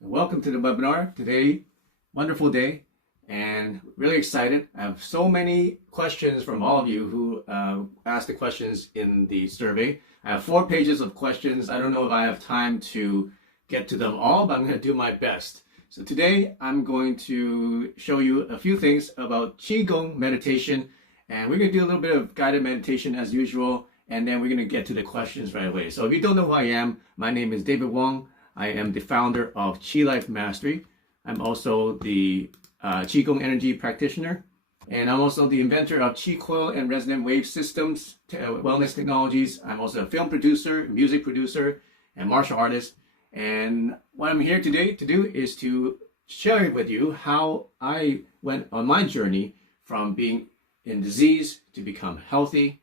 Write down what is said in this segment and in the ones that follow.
Welcome to the webinar today. Wonderful day and really excited. I have so many questions from all of you who asked the questions in the survey. I have 4 pages of questions. I don't know if I have time to get to them all, but I'm going to do my best. So today I'm going to show you a few things about Qigong meditation, and we're going to do a little bit of guided meditation as usual, and then we're going to get to the questions right away. So if you don't know who I am, my name is David Wong. I am the founder of Qi Life Mastery. I'm also the Qigong energy practitioner, and I'm also the inventor of Qi coil and resonant wave systems, wellness technologies. I'm also a film producer, music producer, and martial artist. And what I'm here today to do is to share with you how I went on my journey from being in disease to become healthy,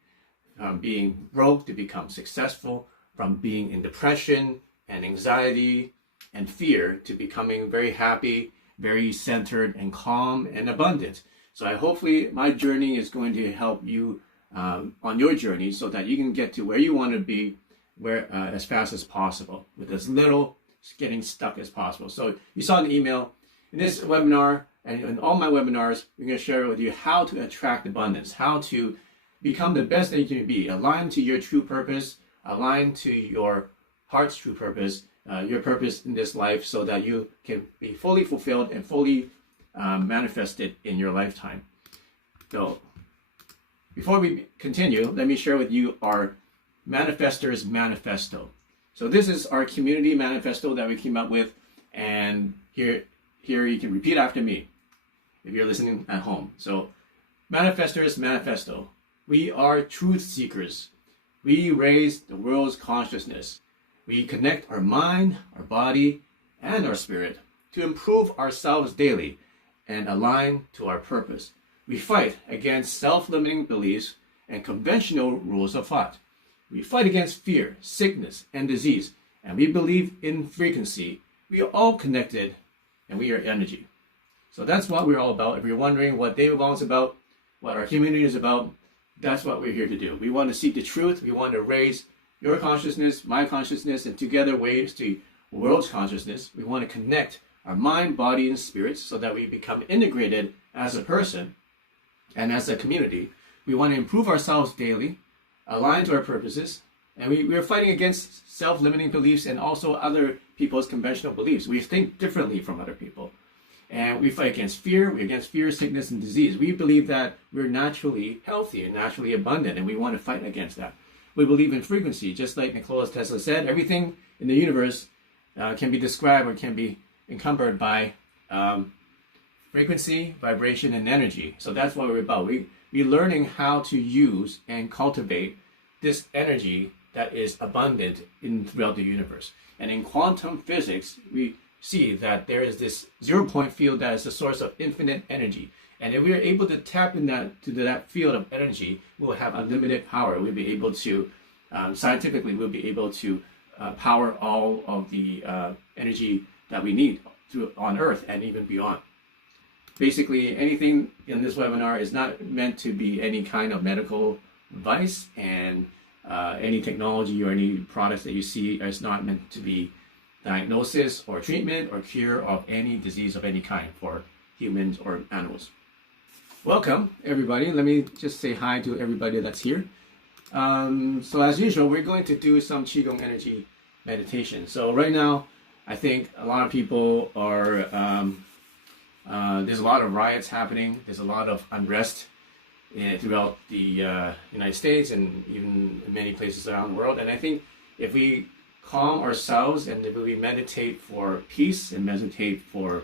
from being broke to become successful, from being in depression and anxiety and fear to becoming very happy, very centered and calm and abundant. So hopefully my journey is going to help you on your journey so that you can get to where you want to be as fast as possible with as little getting stuck as possible. So you saw in the email, in this webinar and in all my webinars, we're going to share with you how to attract abundance, how to become the best that you can be, aligned to your true purpose, aligned to your heart's true purpose, your purpose in this life, so that you can be fully fulfilled and fully manifested in your lifetime. So before we continue, let me share with you our Manifestors Manifesto. So this is our community manifesto that we came up with, and here you can repeat after me if you're listening at home. So Manifestors Manifesto. We are truth seekers. We raise the world's consciousness. We connect our mind, our body, and our spirit to improve ourselves daily and align to our purpose. We fight against self-limiting beliefs and conventional rules of thought. We fight against fear, sickness, and disease, and we believe in frequency. We are all connected, and we are energy. So that's what we're all about. If you're wondering what David Wong's about, what our community is about, that's what we're here to do. We want to seek the truth. We want to raise your consciousness, my consciousness, and together waves to the world's consciousness. We want to connect our mind, body, and spirit so that we become integrated as a person and as a community. We want to improve ourselves daily, align to our purposes, and we're fighting against self-limiting beliefs and also other people's conventional beliefs. We think differently from other people. And we fight against fear, sickness, and disease. We believe that we're naturally healthy and naturally abundant, and we want to fight against that. We believe in frequency, just like Nikola Tesla said. Everything in the universe can be described or can be encumbered by frequency, vibration, and energy. So that's what we're about. We're learning how to use and cultivate this energy that is abundant throughout the universe. And in quantum physics, we see that there is this zero-point field that is the source of infinite energy. And if we are able to tap into that field of energy, we'll have unlimited power. We'll be able to, scientifically, we'll be able to power all of the energy that we need on Earth and even beyond. Basically, anything in this webinar is not meant to be any kind of medical advice, and any technology or any products that you see is not meant to be diagnosis or treatment or cure of any disease of any kind for humans or animals. Welcome, everybody. Let me just say hi to everybody that's here. So as usual, we're going to do some Qigong energy meditation. So right now, I think a lot of people are, there's a lot of riots happening. There's a lot of unrest throughout the United States and even in many places around the world. And I think if we calm ourselves and if we meditate for peace and meditate for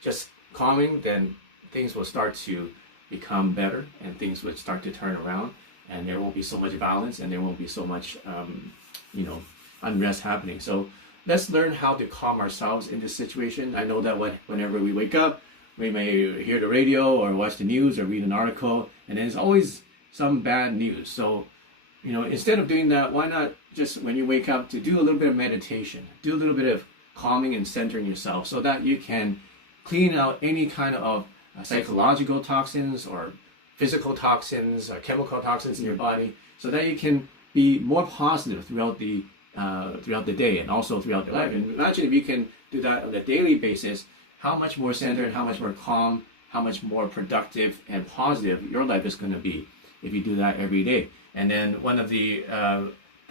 just calming, then things will start to become better and things will start to turn around, and there won't be so much violence and there won't be so much unrest happening. So let's learn how to calm ourselves in this situation. I know that whenever we wake up, we may hear the radio or watch the news or read an article, and there's always some bad news. So instead of doing that, why not just when you wake up to do a little bit of meditation, do a little bit of calming and centering yourself so that you can clean out any kind of psychological toxins or physical toxins or chemical toxins in your body, so that you can be more positive throughout the throughout the day and also throughout your life. And imagine if you can do that on a daily basis, how much more centered, how much more calm, how much more productive and positive your life is going to be if you do that every day. And then one of the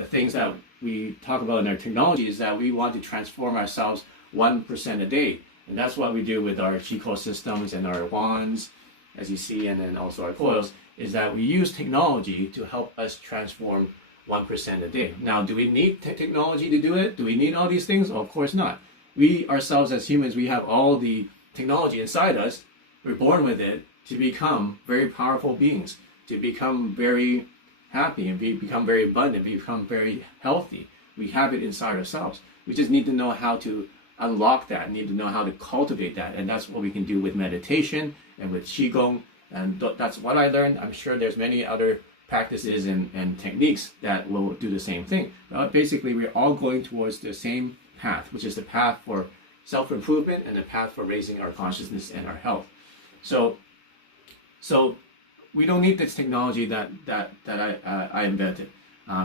things that we talk about in our technology is that we want to transform ourselves 1% a day. And that's what we do with our Qigong systems and our wands, as you see, and then also our coils, is that we use technology to help us transform 1% a day. Now, do we need technology to do it? Do we need all these things? Oh, of course not. We ourselves as humans, we have all the technology inside us. We're born with it to become very powerful beings, to become very happy and become very abundant, become very healthy. We have it inside ourselves. We just need to know how to unlock that, need to know how to cultivate that. And that's what we can do with meditation and with Qigong. And that's what I learned. I'm sure there's many other practices and techniques that will do the same thing. But basically, we're all going towards the same path, which is the path for self-improvement and the path for raising our consciousness and our health. So we don't need this technology that I invented.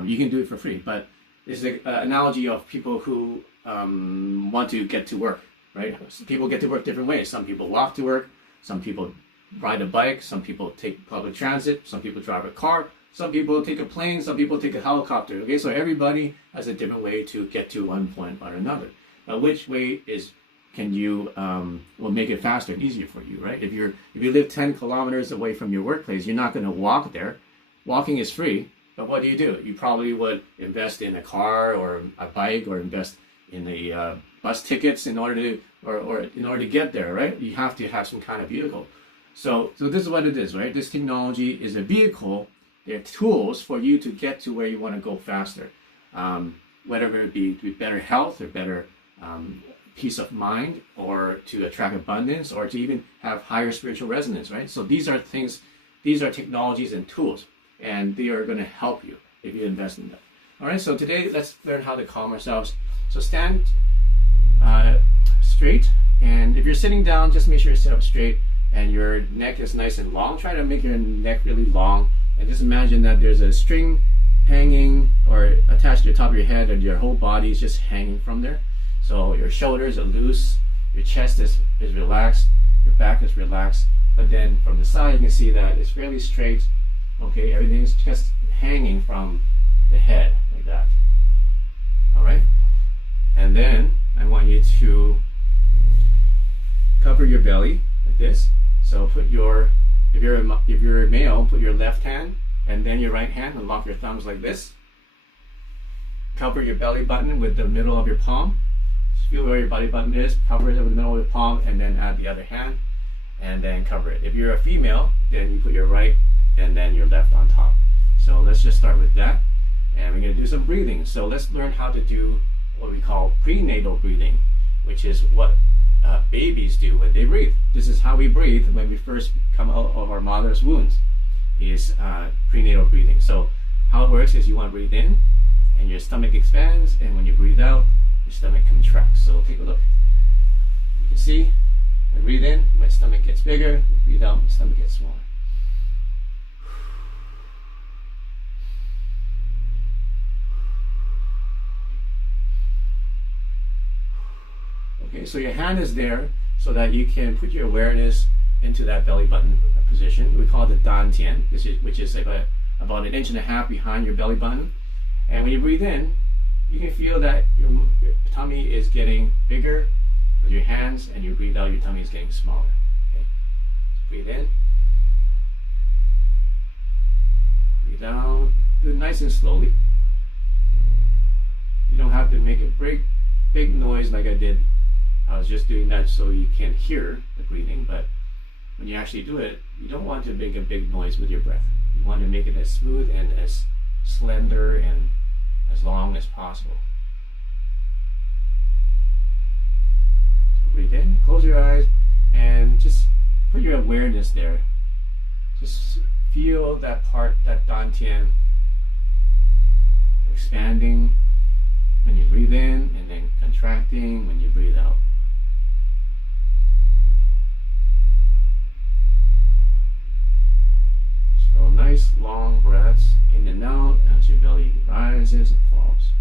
You can do it for free, but it's an analogy of people who want to get to work, right? Some people get to work different ways. Some people walk to work, some people ride a bike, some people take public transit, some people drive a car, some people take a plane, some people take a helicopter. Okay, so everybody has a different way to get to one point or another. But which way can you will make it faster and easier for you, right? If you live 10 kilometers away from your workplace, you're not going to walk there. Walking is free, but what do? You probably would invest in a car or a bike, or invest in the bus tickets in order to get there, right? You have to have some kind of vehicle. So this is what it is, right? This technology is a vehicle. They're tools for you to get to where you want to go faster. Whether it be better health or better peace of mind, or to attract abundance, or to even have higher spiritual resonance, right? So these are technologies and tools, and they are going to help you if you invest in them. All right, so today let's learn how to calm ourselves. So stand straight, and if you're sitting down, just make sure you sit up straight and your neck is nice and long. Try to make your neck really long, and just imagine that there's a string hanging or attached to the top of your head, and your whole body is just hanging from there. So your shoulders are loose, your chest is relaxed, your back is relaxed, but then from the side you can see that it's fairly straight. Okay, everything's just hanging from the head like that. All right, and then I want you to cover your belly like this. So if you're a male, put your left hand and then your right hand and lock your thumbs like this. Cover your belly button with the middle of your palm. Just feel where your belly button is. Cover it with the middle of your palm, and then add the other hand, and then cover it. If you're a female, then you put your right and then your left on top. So let's just start with that, and we're going to do some breathing. So let's learn how to do what we call prenatal breathing, which is what babies do when they breathe. This is how we breathe when we first come out of our mother's wounds, is prenatal breathing. So how it works is you want to breathe in and your stomach expands, and when you breathe out, your stomach contracts. So take a look. You can see, when I breathe in, my stomach gets bigger. Breathe out, my stomach gets smaller. Okay, so your hand is there so that you can put your awareness into that belly button position. We call it the dantian, which is about 1.5 inches behind your belly button. And when you breathe in, you can feel that your tummy is getting bigger with your hands, and you breathe out, your tummy is getting smaller. Okay? So breathe in, breathe out. Do it nice and slowly. You don't have to make a big noise like I did. I was just doing that so you can hear the breathing, but when you actually do it, you don't want to make a big noise with your breath. You want to make it as smooth and as slender and as long as possible. So breathe in, close your eyes, and just put your awareness there. Just feel that part, that dantian, expanding when you breathe in, and then contracting when you breathe out. So nice long breaths in and out as your belly rises and falls.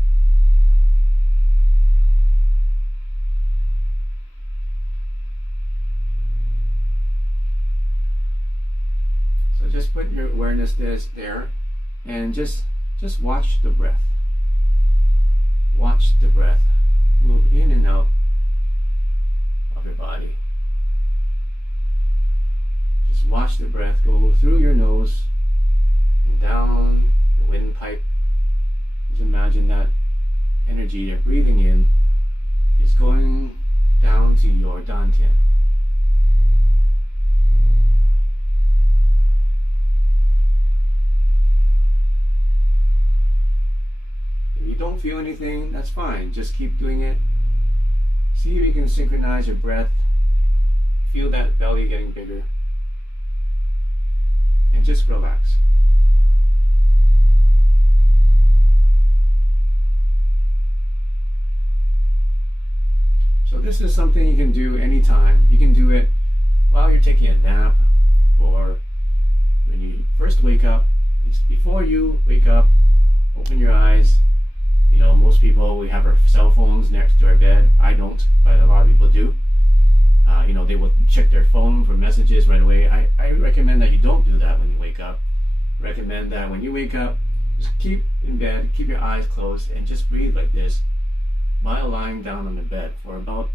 put your awareness there, and just watch the breath. Watch the breath move in and out of your body. Just watch the breath go through your nose and down the windpipe. Just imagine that energy you're breathing in is going down to your dantian. If you don't feel anything, that's fine. Just keep doing it. See if you can synchronize your breath. Feel that belly getting bigger. And just relax. So this is something you can do anytime. You can do it while you're taking a nap, or when you first wake up. Before you wake up, open your eyes. You know, most people, we have our cell phones next to our bed. I don't, but a lot of people do. You know, they will check their phone for messages right away. I recommend that you don't do that when you wake up. Recommend that when you wake up, just keep in bed, keep your eyes closed, and just breathe like this while lying down on the bed for about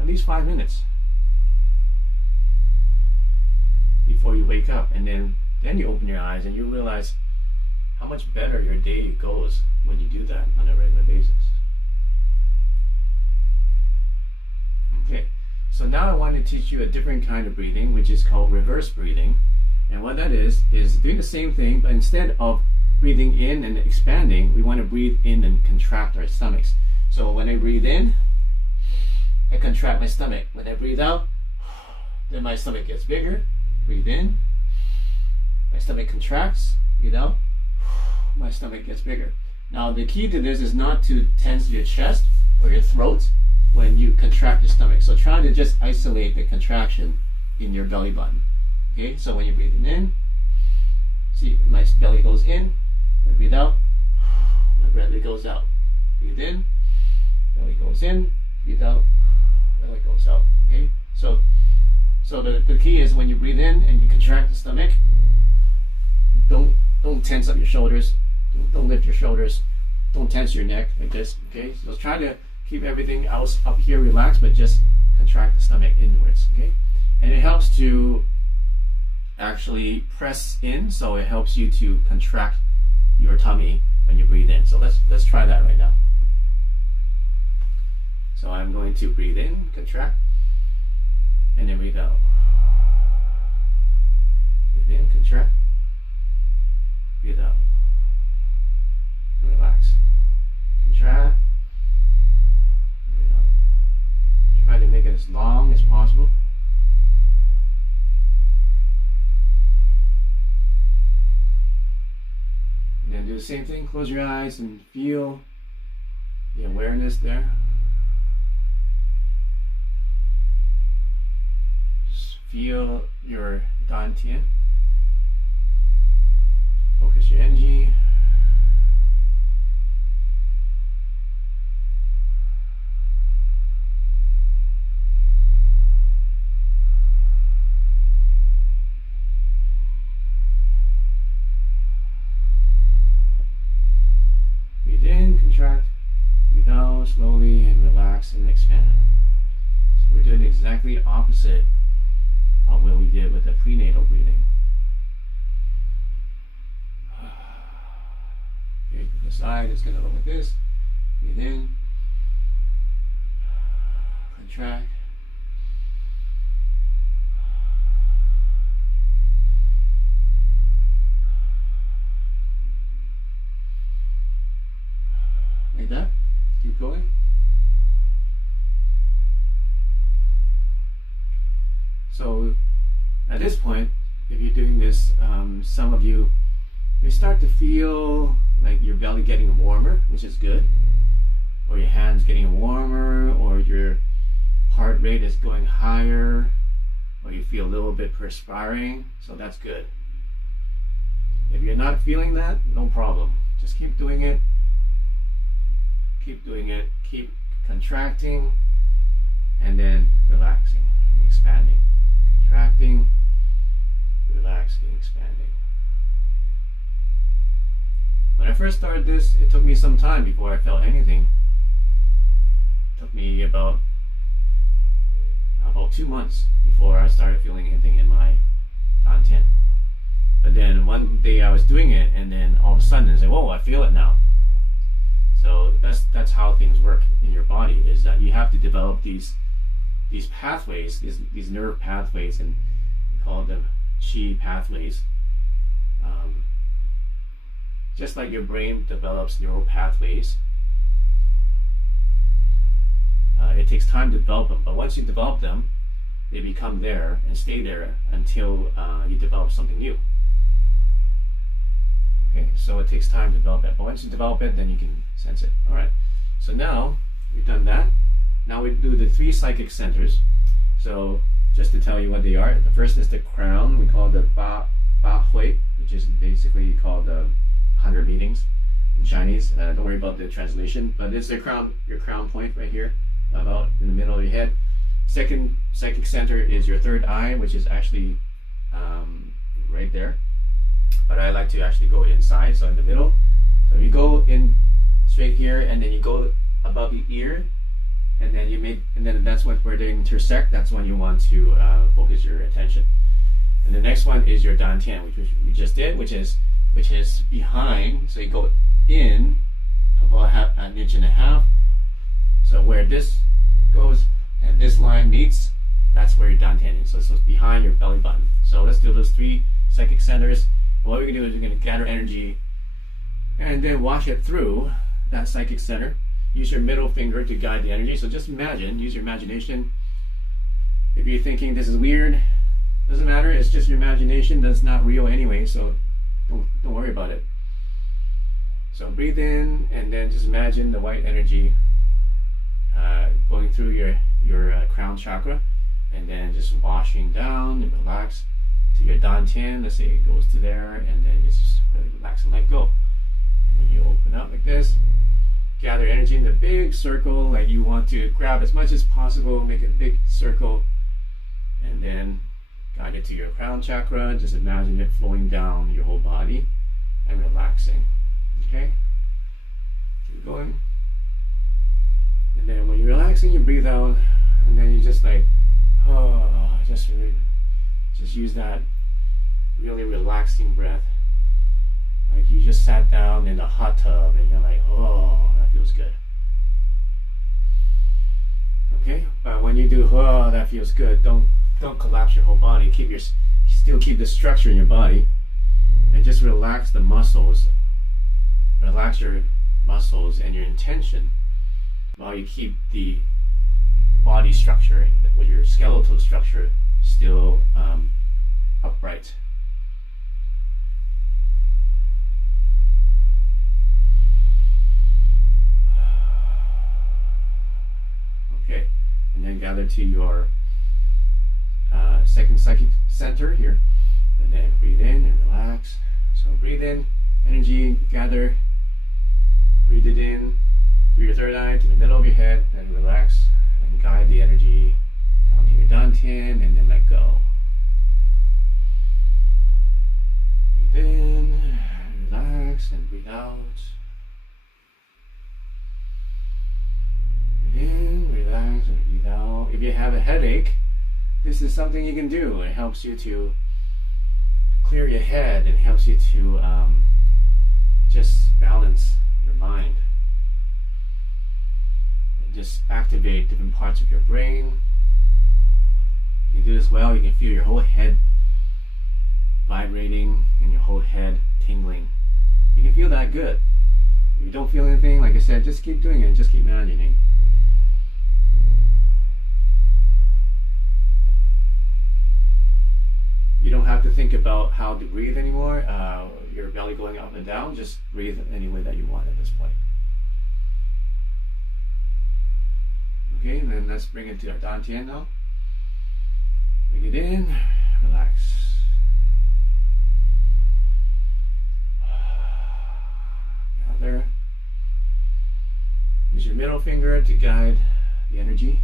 at least 5 minutes before you wake up. And then you open your eyes and you realize how much better your day goes when you do that on a regular basis. Okay, so now I want to teach you a different kind of breathing, which is called reverse breathing. And what that is doing the same thing, but instead of breathing in and expanding, we want to breathe in and contract our stomachs. So when I breathe in, I contract my stomach. When I breathe out, then my stomach gets bigger. Breathe in, my stomach contracts. Breathe out, my stomach gets bigger. Now the key to this is not to tense your chest or your throat when you contract your stomach. So try to just isolate the contraction in your belly button. Okay, so when you're breathing in, see my belly goes in. When I breathe out, my belly goes out. Breathe in, belly goes in. Breathe out, belly goes out. Okay, so the key is when you breathe in and you contract the stomach, don't tense up your shoulders. Don't lift your shoulders. Don't tense your neck like this. Okay, so try to keep everything else up here relaxed, but just contract the stomach inwards. Okay, and it helps to actually press in, so it helps you to contract your tummy when you breathe in. So let's try that right now. So I'm going to breathe in, contract, and then breathe out. Breathe in, contract, breathe out. Relax. Contract, breathe out. Try to make it as long as possible. And then do the same thing. Close your eyes and feel the awareness there. Just feel your dantian. Focus your energy. Breathe in, contract, breathe out slowly, and relax and expand. So we're doing exactly opposite of what we did with the prenatal breathing. Okay, to the side, it's going to look like this. Breathe in, contract, like that. Keep going. So at this point, if you're doing this, some of you may start to feel like your belly getting warmer, which is good, or your hands getting warmer, or your heart rate is going higher, or you feel a little bit perspiring, so that's good. If you're not feeling that, no problem. Just keep doing it. Keep doing it. Keep contracting and then relaxing and expanding. Contracting, relaxing, expanding. When I first started this, it took me some time before I felt anything. It took me about 2 months before I started feeling anything in my dantian. But then one day I was doing it, and then all of a sudden I say, "Whoa, I feel it now." So that's how things work in your body. Is that you have to develop these pathways, these nerve pathways, and we call them chi pathways. Just like your brain develops neural pathways, it takes time to develop them. But once you develop them, they become there and stay there until you develop something new. Okay, so it takes time to develop it. But once you develop it, then you can sense it. All right. So now we've done that. Now we do the 3 psychic centers. So just to tell you what they are, the first is the crown. We call it the Ba Hui, which is basically called the 100 meetings in Chinese. Don't worry about the translation, but it's the crown, your crown point right here, about in the middle of your head. Second psychic center is your third eye, which is actually right there. But I like to actually go inside, so in the middle. So you go in straight here, and then you go above your ear, and then that's where they intersect. That's when you want to focus your attention. And the next one is your dantian, which we just did, which is behind. So you go in about an inch and a half. So where this goes and this line meets, that's where your dantian is. So it's behind your belly button. So let's do those 3 psychic centers. What we're going to do is we're going to gather energy and then wash it through that psychic center. Use your middle finger to guide the energy. So just imagine, use your imagination. If you're thinking this is weird, doesn't matter. It's just your imagination. That's not real anyway. So don't worry about it. So breathe in, and then just imagine the white energy going through your crown chakra, and then just washing down and relax to your dantian. Let's say it goes to there, and then just really relax and let go. And then you open up like this. Gather energy in the big circle, like you want to grab as much as possible, make a big circle, and then guide it to your crown chakra. Just imagine it flowing down your whole body and relaxing. Okay? Keep going. And then when you're relaxing, you breathe out, and then you just like, just use that really relaxing breath. Like you just sat down in a hot tub and you're like, oh, that feels good. Okay? But when you do, oh, that feels good, don't collapse your whole body. Still keep the structure in your body, and just relax the muscles. Relax your muscles and your intention while you keep the body structure, with your skeletal structure, still upright. Okay, and then gather to your second psychic center here, and then breathe in and relax. So breathe in, energy, gather, breathe it in through your third eye to the middle of your head, then relax and guide the energy down to your dantian, and then let go. Breathe in, relax, and breathe out. Breathe in, relax, and breathe out. If you have a headache, this is something you can do. It helps you to clear your head, and helps you to just balance your mind. And just activate different parts of your brain. If you do this well, you can feel your whole head vibrating and your whole head tingling. You can feel that good. If you don't feel anything, like I said, just keep doing it and just keep imagining. You don't have to think about how to breathe anymore. Your belly going up and down. Just breathe any way that you want at this point. Okay, and then let's bring it to our dantian now. Bring it in, relax. Gather. Use your middle finger to guide the energy.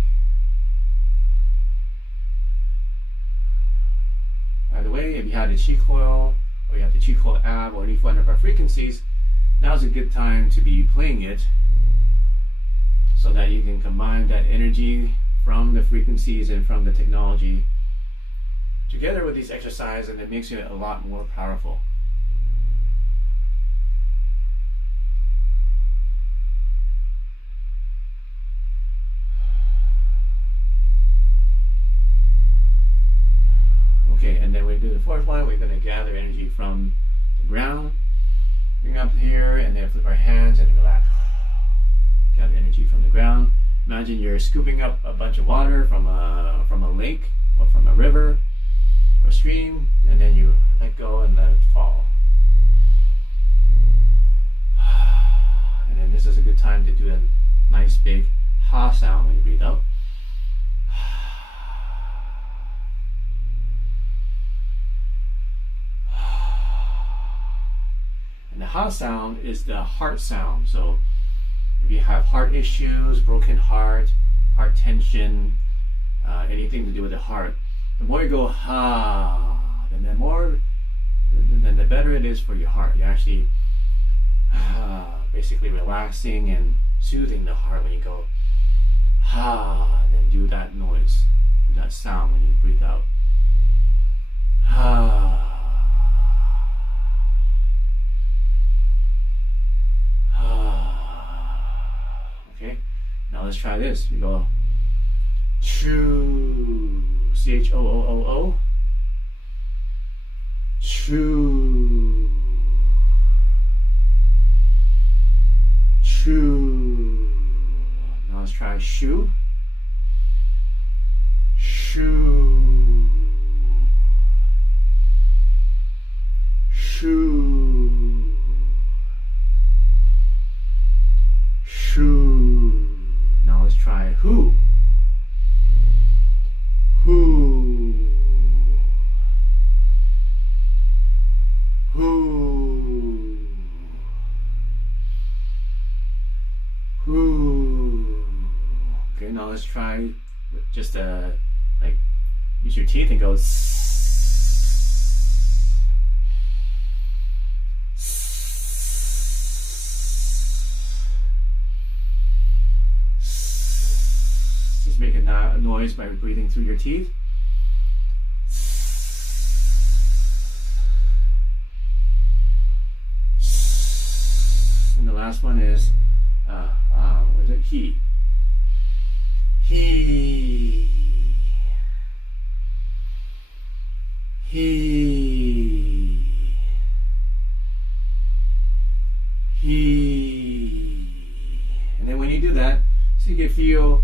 By the way, if you have the chi coil, or you have the chi coil app, or any one of our frequencies, now's a good time to be playing it so that you can combine that energy from the frequencies and from the technology together with these exercises, and it makes you a lot more powerful. Okay, and then we do the fourth one. We're going to gather energy from the ground, bring up here, and then flip our hands and relax. Gather energy from the ground. Imagine you're scooping up a bunch of water from a lake or from a river or stream, and then you let go and let it fall. And then this is a good time to do a nice big ha sound when you breathe out. And the ha sound is the heart sound. So if you have heart issues, broken heart, heart tension, anything to do with the heart, the more you go ha, then the better it is for your heart. You're actually basically relaxing and soothing the heart when you go ha, and then do that noise, that sound when you breathe out. Ha. Okay, now let's try this. We go choo, C-H-O-O-O-O, choo, choo. Now let's try shoo, shoo, shoo, shoo. Now let's try who. Who. Who. Who. Okay, now let's try just like use your teeth and go making that noise by breathing through your teeth. And the last one is, what is it? He. He. He. He. And then when you do that, so you can feel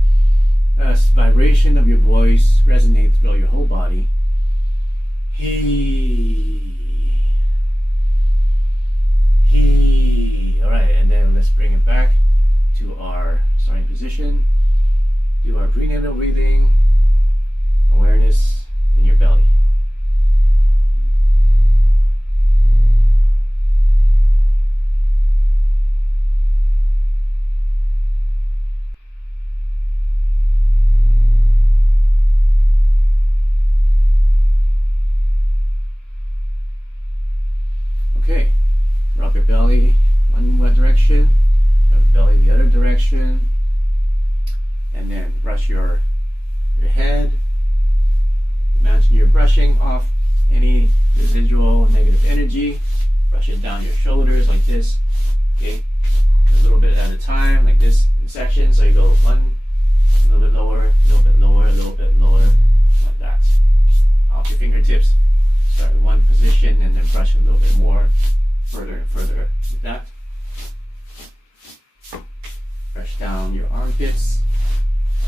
vibration of your voice resonate throughout your whole body. He. Alright, and then let's bring it back to our starting position. Do our prenatal breathing, awareness in your belly. Okay, rub your belly one direction, rub your belly the other direction, and then brush your head. Imagine you're brushing off any residual negative energy. Brush it down your shoulders like this. Okay, a little bit at a time, like this in sections. So you go one, a little bit lower, a little bit lower, a little bit lower, like that. Off your fingertips. Start in one position and then brush a little bit more, further and further with that. Brush down your armpits,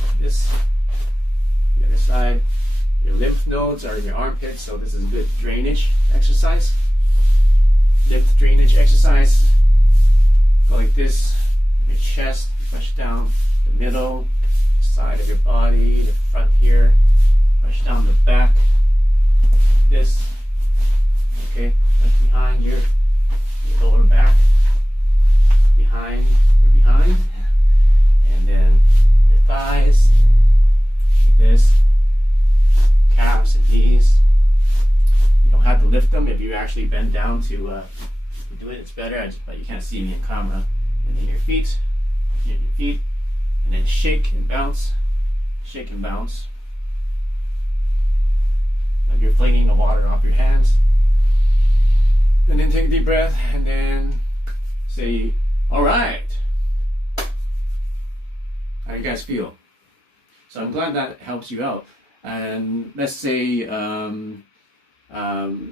like this. The other side. Your lymph nodes are in your armpits, so this is a good drainage exercise. Lymph drainage exercise. Go like this. Your chest, brush down the middle, the side of your body, the front here. Brush down the back. This. Okay, that's behind your lower back, behind your behind, and then your thighs, like this, calves and knees. You don't have to lift them. If you actually bend down to do it, it's better. But you can't see me in camera. And then your feet, and then shake and bounce, shake and bounce. Like you're flinging the water off your hands. And then take a deep breath, and then say, all right. How do you guys feel? So I'm glad that helps you out. And let's say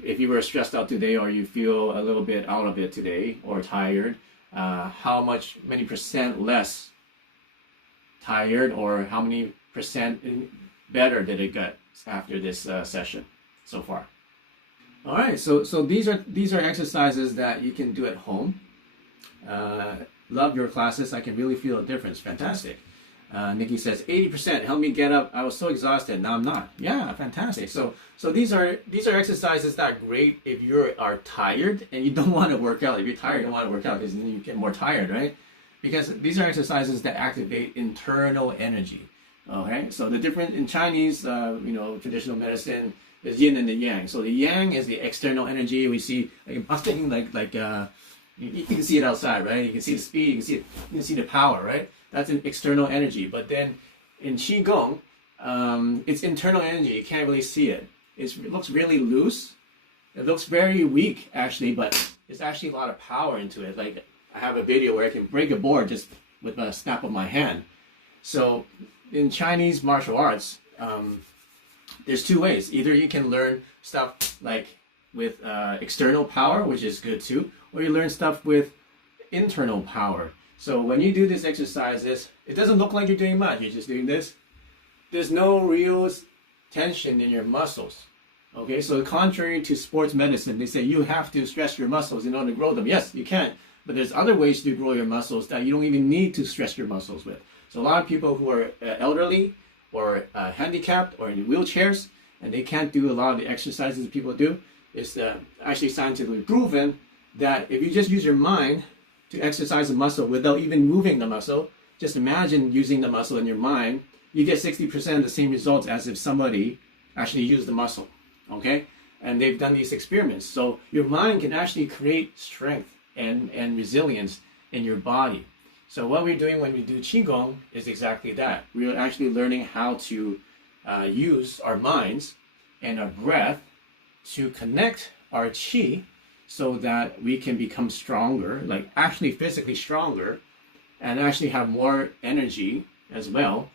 if you were stressed out today, or you feel a little bit out of it today, or tired, many percent less tired, or how many percent better did it get after this session so far? All right, so these are exercises that you can do at home. Love your classes. I can really feel a difference. Fantastic. Nikki says 80% helped me get up. I was so exhausted. Now I'm not. Yeah, fantastic. So these are exercises that are great if you are tired and you don't want to work out. If you're tired, you don't want to work out because then you get more tired, right? Because these are exercises that activate internal energy. Okay, so the difference in Chinese, traditional medicine is yin and the yang. So the yang is the external energy. We see, I was thinking you can see it outside, right? You can see the speed, you can see the power, right? That's an external energy. But then in Qigong, it's internal energy. You can't really see it. It looks really loose. It looks very weak, actually, but there's actually a lot of power into it. Like I have a video where I can break a board just with a snap of my hand. So in Chinese martial arts, there's two ways. Either you can learn stuff like with external power, which is good too, or you learn stuff with internal power. So when you do these exercises, it doesn't look like you're doing much. You're just doing this. There's no real tension in your muscles. Okay, so contrary to sports medicine, they say you have to stress your muscles in order to grow them. Yes, you can, but there's other ways to grow your muscles that you don't even need to stress your muscles with. So a lot of people who are elderly or handicapped or in wheelchairs, and they can't do a lot of the exercises people do, it's actually scientifically proven that if you just use your mind to exercise a muscle without even moving the muscle, just imagine using the muscle in your mind, you get 60% of the same results as if somebody actually used the muscle, okay? And they've done these experiments. So your mind can actually create strength and resilience in your body. So what we're doing when we do Qigong is exactly that. We're actually learning how to use our minds and our breath to connect our Qi so that we can become stronger, like actually physically stronger, and actually have more energy as well,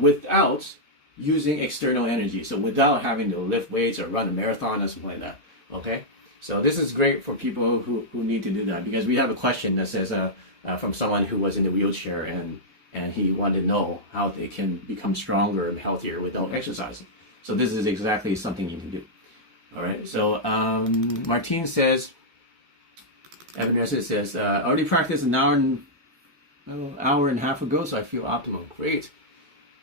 without using external energy. So without having to lift weights or run a marathon or something like that, okay? So this is great for people who need to do that, because we have a question that says from someone who was in a wheelchair and he wanted to know how they can become stronger and healthier without exercising. So this is exactly something you can do. All right, so Martine says, Evan says, I already practiced an hour and a half ago, so I feel optimal. Great.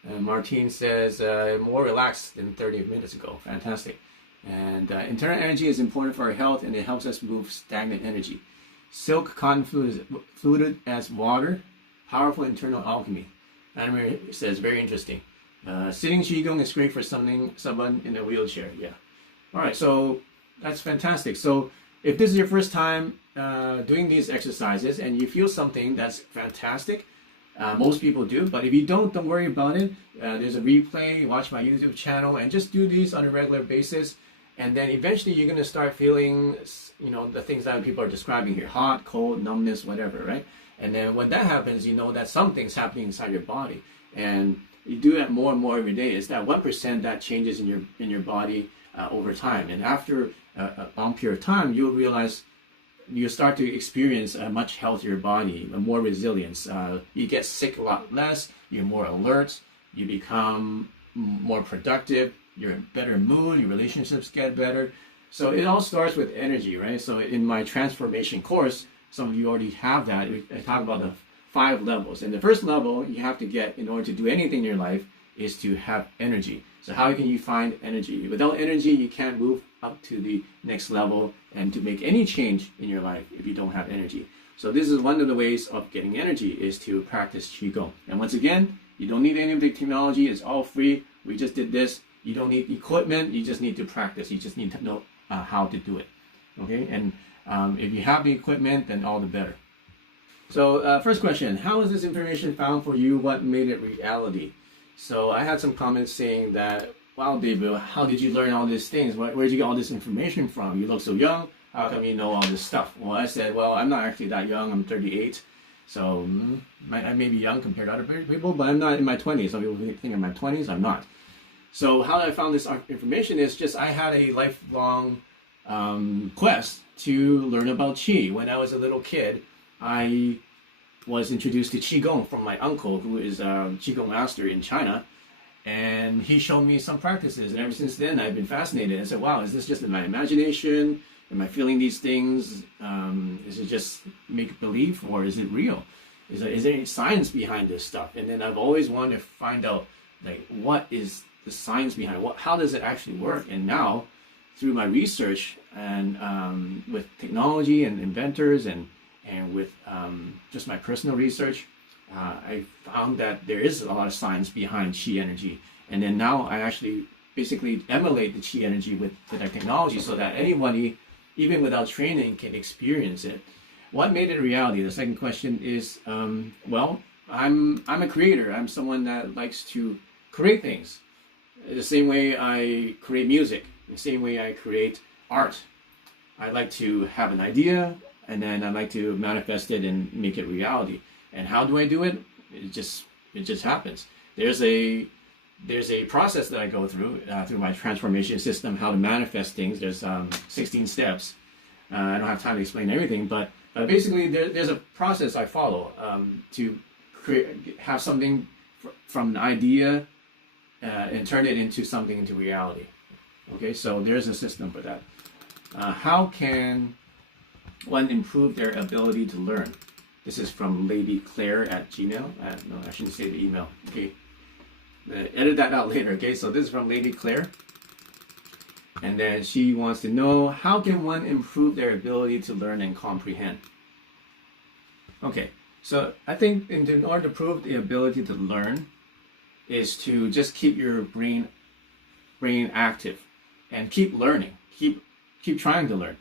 And Martine says, more relaxed than 30 minutes ago. Fantastic. And internal energy is important for our health, and it helps us move stagnant energy. Silk cotton fluid as water, powerful internal alchemy. Anna says, very interesting. Sitting Qigong is great for someone in a wheelchair. Yeah. All right, so that's fantastic. So if this is your first time doing these exercises and you feel something, that's fantastic. Most people do, but if you don't worry about it. There's a replay, watch my YouTube channel, and just do these on a regular basis. And then eventually you're going to start feeling, the things that people are describing here, hot, cold, numbness, whatever, right? And then when that happens, you know that something's happening inside your body. And you do that more and more every day. It's that 1% that changes in your body over time. And after a long period of time, you'll realize you start to experience a much healthier body, more resilience. You get sick a lot less, you're more alert, you become more productive, you're in better mood, your relationships get better. So it all starts with energy, right? So in my transformation course, some of you already have that. I talk about the 5 levels. And the first level you have to get in order to do anything in your life is to have energy. So how can you find energy? Without energy, you can't move up to the next level and to make any change in your life if you don't have energy. So this is one of the ways of getting energy, is to practice Qigong. And once again, you don't need any of the technology. It's all free. We just did this. You don't need equipment. You just need to practice. You just need to know how to do it. Okay, and if you have the equipment, then all the better. So first question, how was this information found for you? What made it reality? So I had some comments saying that, wow, David, how did you learn all these things? Where did you get all this information from? You look so young. How come you know all this stuff? Well, I said, well, I'm not actually that young. I'm 38. So I may be young compared to other people, but I'm not in my 20s. Some people think I'm in my 20s. I'm not. So how I found this information is just I had a lifelong quest to learn about Qi. When I was a little kid, I was introduced to Qigong from my uncle, who is a Qigong master in China. And he showed me some practices. And ever since then, I've been fascinated. I said, wow, is this just in my imagination? Am I feeling these things? Is it just make-believe, or is it real? Is there any science behind this stuff? And then I've always wanted to find out, like, what is the science behind it? How does it actually work? And now, through my research and with technology and inventors and with just my personal research, I found that there is a lot of science behind Qi energy. And then now I actually basically emulate the Qi energy with our technology so that anybody, even without training, can experience it. What made it a reality? The second question is, well, I'm a creator. I'm someone that likes to create things. The same way I create music, the same way I create art. I like to have an idea, and then I like to manifest it and make it reality. And how do I do it? It just happens. There's a process that I go through my transformation system, how to manifest things. There's 16 steps. I don't have time to explain everything, but basically there's a process I follow to have something from an idea and turn it into something into reality. Okay, so there's a system for that. How can one improve their ability to learn? This is from Lady Claire at Gmail. No, I shouldn't say the email. Okay, edit that out later. Okay, so this is from Lady Claire. And then she wants to know, how can one improve their ability to learn and comprehend? Okay, so I think in order to improve the ability to learn is to just keep your brain active and keep learning, keep trying to learn.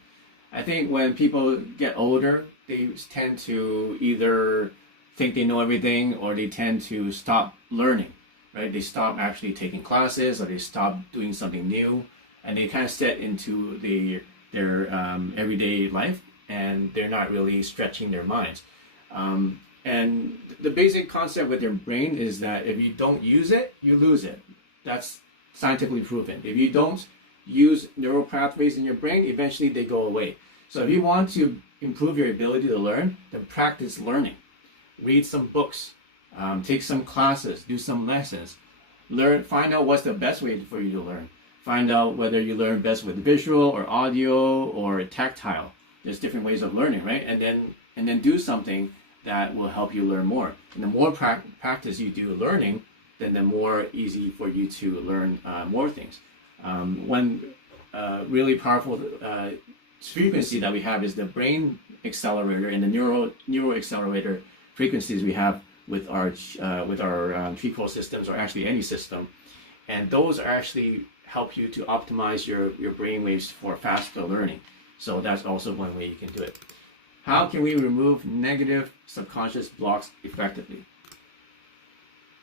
I think when people get older, they tend to either think they know everything, or they tend to stop learning, right? They stop actually taking classes, or they stop doing something new, and they kind of set into their everyday life, and they're not really stretching their minds. And the basic concept with your brain is that if you don't use it, you lose it. That's scientifically proven. If you don't use neural pathways in your brain, eventually they go away. So if you want to improve your ability to learn, then practice learning. Read some books, take some classes, do some lessons. Find out what's the best way for you to learn. Find out whether you learn best with visual or audio or tactile. There's different ways of learning, right? And then do something that will help you learn more. And the more practice you do learning, then the more easy for you to learn more things. One really powerful frequency that we have is the brain accelerator and the neural accelerator frequencies we have with our Qi systems, or actually any system. And those are actually help you to optimize your brain waves for faster learning. So that's also one way you can do it. How can we remove negative subconscious blocks effectively?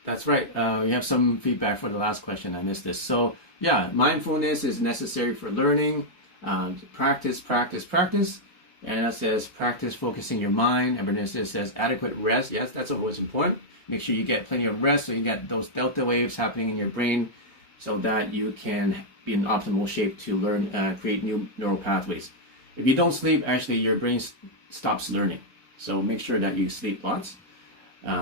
That's right. We have some feedback for the last question. I missed this. So yeah, mindfulness is necessary for learning. Practice. And that says practice focusing your mind. And Vanessa says adequate rest. Yes, that's always important. Make sure you get plenty of rest so you get those delta waves happening in your brain so that you can be in optimal shape to learn, create new neural pathways. If you don't sleep, actually your brain stops learning. So make sure that you sleep lots.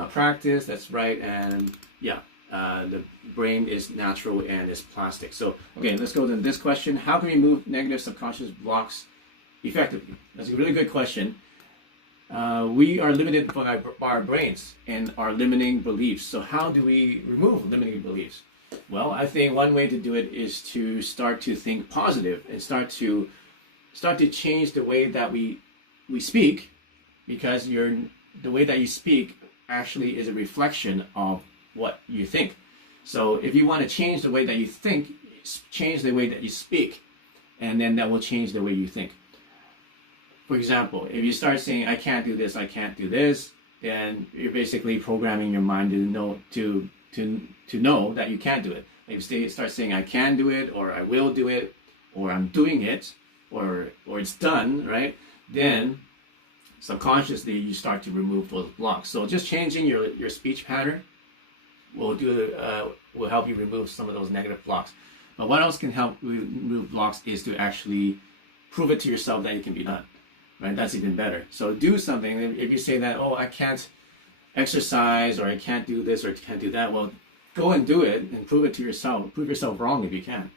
Practice, that's right. And yeah, the brain is natural and is plastic. So, okay, let's go to this question. How can we remove negative subconscious blocks effectively? That's a really good question. We are limited by our brains and our limiting beliefs. So how do we remove limiting beliefs? Well, I think one way to do it is to start to think positive and start to change the way that we speak, because the way that you speak actually is a reflection of what you think. So if you want to change the way that you think, change the way that you speak. and then that will change the way you think. For example, if you start saying, I can't do this, I can't do this, then you're basically programming your mind to know that you can't do it. If you start saying, I can do it, or I will do it, or I'm doing it, or it's done, right? Then subconsciously you start to remove those blocks. So just changing your speech pattern will help you remove some of those negative blocks. But what else can help remove blocks is to actually prove it to yourself that it can be done, right? That's even better. So do something. If you say that, oh, I can't exercise, or I can't do this, or I can't do that, well, go and do it and prove it to yourself. Prove yourself wrong if you can.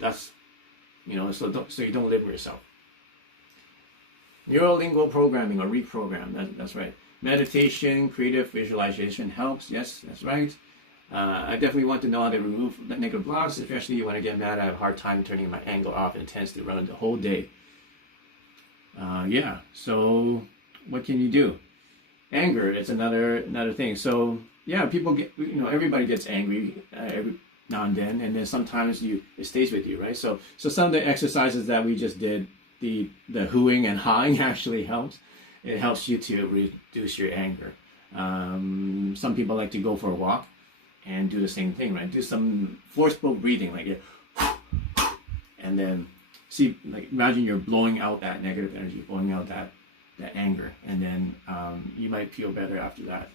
That's, so you don't limit yourself. Neurolingual programming, or reprogram, that's right. Meditation, creative visualization helps. Yes, that's right. I definitely want to know how to remove negative blocks, especially when I get mad. I have a hard time turning my anger off and it tends to run the whole day. Yeah, so what can you do? Anger, it's another thing. So yeah, people get, everybody gets angry every now and then sometimes it stays with you, right? So some of the exercises that we just did, the hooing and hawing actually helps. It helps you to reduce your anger. Some people like to go for a walk and do the same thing, right? Do some forceful breathing, like and then see, like, imagine you're blowing out that negative energy, blowing out that anger, and then you might feel better after that.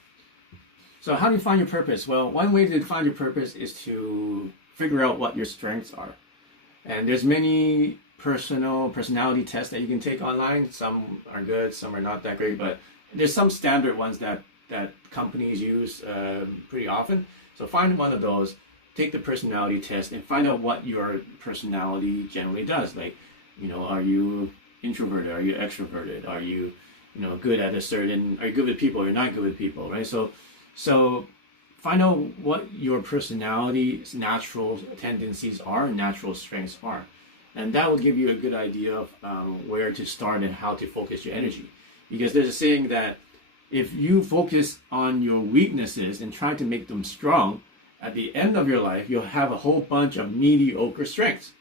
So how do you find your purpose? Well, one way to find your purpose is to figure out what your strengths are. And there's many personality tests that you can take online. Some are good, some are not that great, but there's some standard ones that companies use pretty often. So find one of those, take the personality test, and find out what your personality generally does. Like, are you introverted? Are you extroverted? Are you, good at are you good with people? Or you're not good with people, right? So find out what your personality's natural tendencies are, natural strengths are. And that will give you a good idea of where to start and how to focus your energy. Because there's a saying that if you focus on your weaknesses and try to make them strong, at the end of your life, you'll have a whole bunch of mediocre strengths.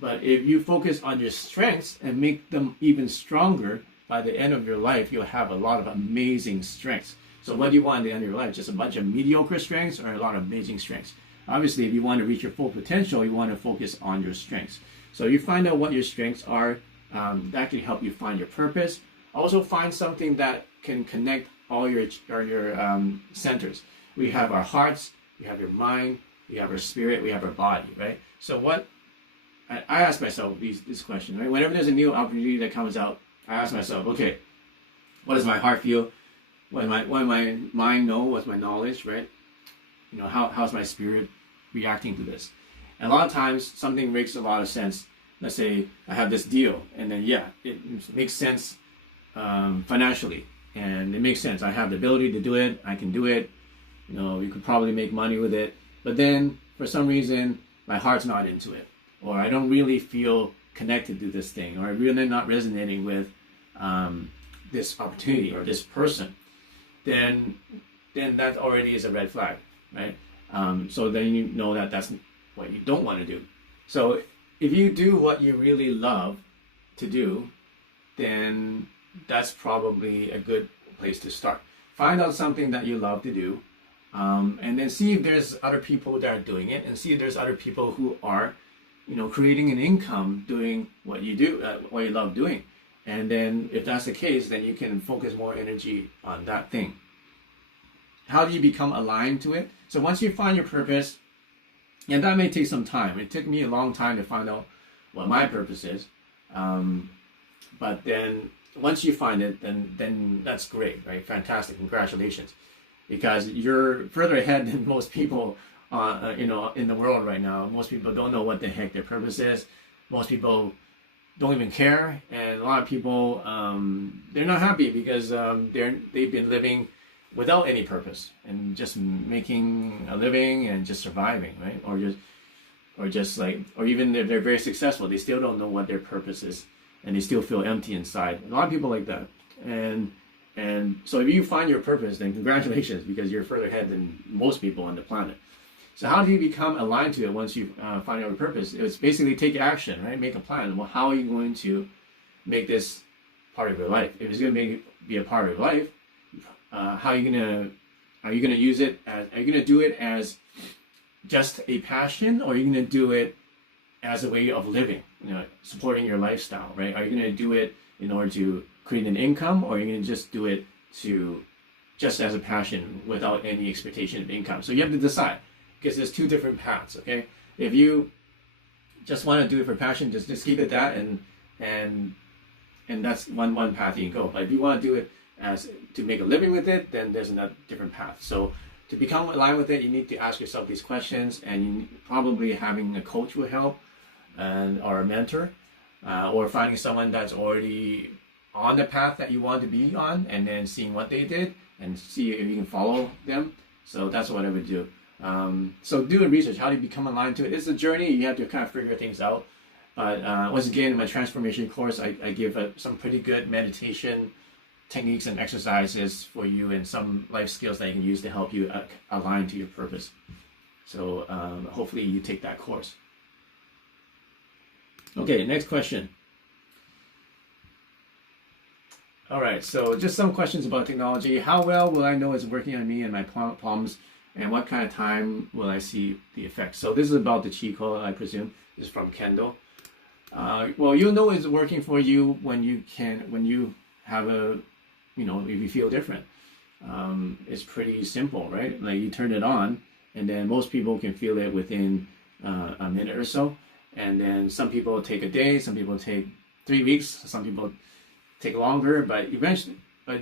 But if you focus on your strengths and make them even stronger, by the end of your life, you'll have a lot of amazing strengths. So what do you want at the end of your life? Just a bunch of mediocre strengths or a lot of amazing strengths? Obviously, if you want to reach your full potential, you want to focus on your strengths. So you find out what your strengths are. That can help you find your purpose. Also find something that can connect all your centers. We have our hearts, we have your mind, we have our spirit, we have our body, right? So what I ask myself this question, right? Whenever there's a new opportunity that comes out, I ask myself, okay, what does my heart feel? What does my mind know? What's my knowledge, right? How's my spirit reacting to this? And a lot of times something makes a lot of sense. Let's say I have this deal, and then it makes sense financially, and it makes sense. I have the ability to do it. I can do it. You could probably make money with it. But then for some reason my heart's not into it, or I don't really feel connected to this thing, or I'm really not resonating with this opportunity or this person. Then that already is a red flag, right? So then you know that that's what you don't want to do. So if you do what you really love to do, then that's probably a good place to start. Find out something that you love to do, and then see if there's other people that are doing it, and see if there's other people who are, creating an income doing what you do, what you love doing. And then if that's the case, then you can focus more energy on that thing. How do you become aligned to it? So once you find your purpose, and that may take some time. It took me a long time to find out what my purpose is. But then once you find it, then that's great, right? Fantastic, congratulations. Because you're further ahead than most people in the world right now. Most people don't know what the heck their purpose is. Most people don't even care, and a lot of people they're not happy because they've been living without any purpose and just making a living and just surviving, right? Or even if they're very successful, they still don't know what their purpose is, and they still feel empty inside. A lot of people like that, and so if you find your purpose, then congratulations, because you're further ahead than most people on the planet. So how do you become aligned to it once you find out your purpose? It's basically take action, right? Make a plan. Well, how are you going to make this part of your life? If it's going to be a part of your life, how are you gonna use it? Are you gonna do it as just a passion, or are you gonna do it as a way of living? Supporting your lifestyle, right? Are you gonna do it in order to create an income, or are you gonna just do it just as a passion without any expectation of income? So you have to decide, because there's two different paths. Okay, if you just want to do it for passion, just keep it that, and that's one path you can go. But if you want to do it as to make a living with it, then there's another different path. So to become aligned with it, you need to ask yourself these questions, and probably having a coach will help, or a mentor, or finding someone that's already on the path that you want to be on, and then seeing what they did and see if you can follow them. So that's what I would do. So do research. How do you become aligned to it? It's a journey. You have to kind of figure things out. But once again, in my transformation course, I give some pretty good meditation techniques and exercises for you, and some life skills that you can use to help you align to your purpose. So hopefully you take that course. Okay, next question. All right, so just some questions about technology. How well will I know it's working on me and my palms, and what kind of time will I see the effects? So this is about the Qi code, I presume. This is from Kendall. Well, you'll know it's working for you when you have if you feel different. It's pretty simple, right? Like you turn it on, and then most people can feel it within a minute or so. And then some people take a day, some people take 3 weeks, some people take longer, but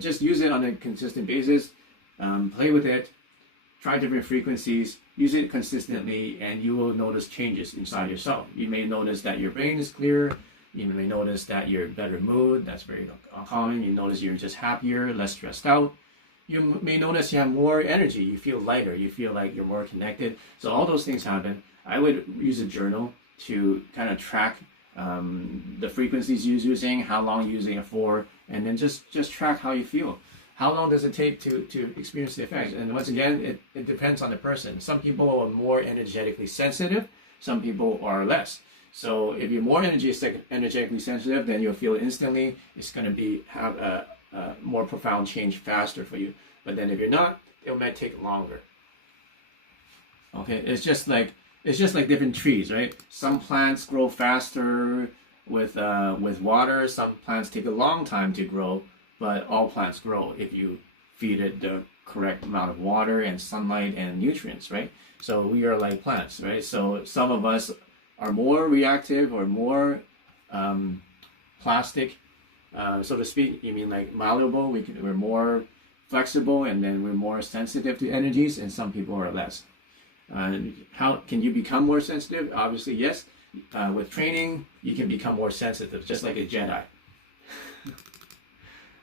just use it on a consistent basis. Play with it, try different frequencies, use it consistently, and you will notice changes inside yourself. You may notice that your brain is clearer. You may notice that you're in better mood. That's very common. You notice you're just happier, less stressed out. You may notice you have more energy. You feel lighter. You feel like you're more connected. So all those things happen. I would use a journal to kind of track the frequencies you're using, how long you're using it for, and then just track how you feel. How long does it take to experience the effects? And once again, it depends on the person. Some people are more energetically sensitive. Some people are less. So if you're more energetically sensitive, then you'll feel it instantly. It's going to have a more profound change faster for you. But then if you're not, it might take longer. Okay, it's just like different trees, right? Some plants grow faster with water. Some plants take a long time to grow, but all plants grow if you feed it the correct amount of water and sunlight and nutrients, right? So we are like plants, right? So some of us are more reactive or more plastic, so to speak. You mean like malleable? We're more flexible, and then we're more sensitive to energies, and some people are less. How can you become more sensitive? Obviously, yes. With training, you can become more sensitive, just like a Jedi.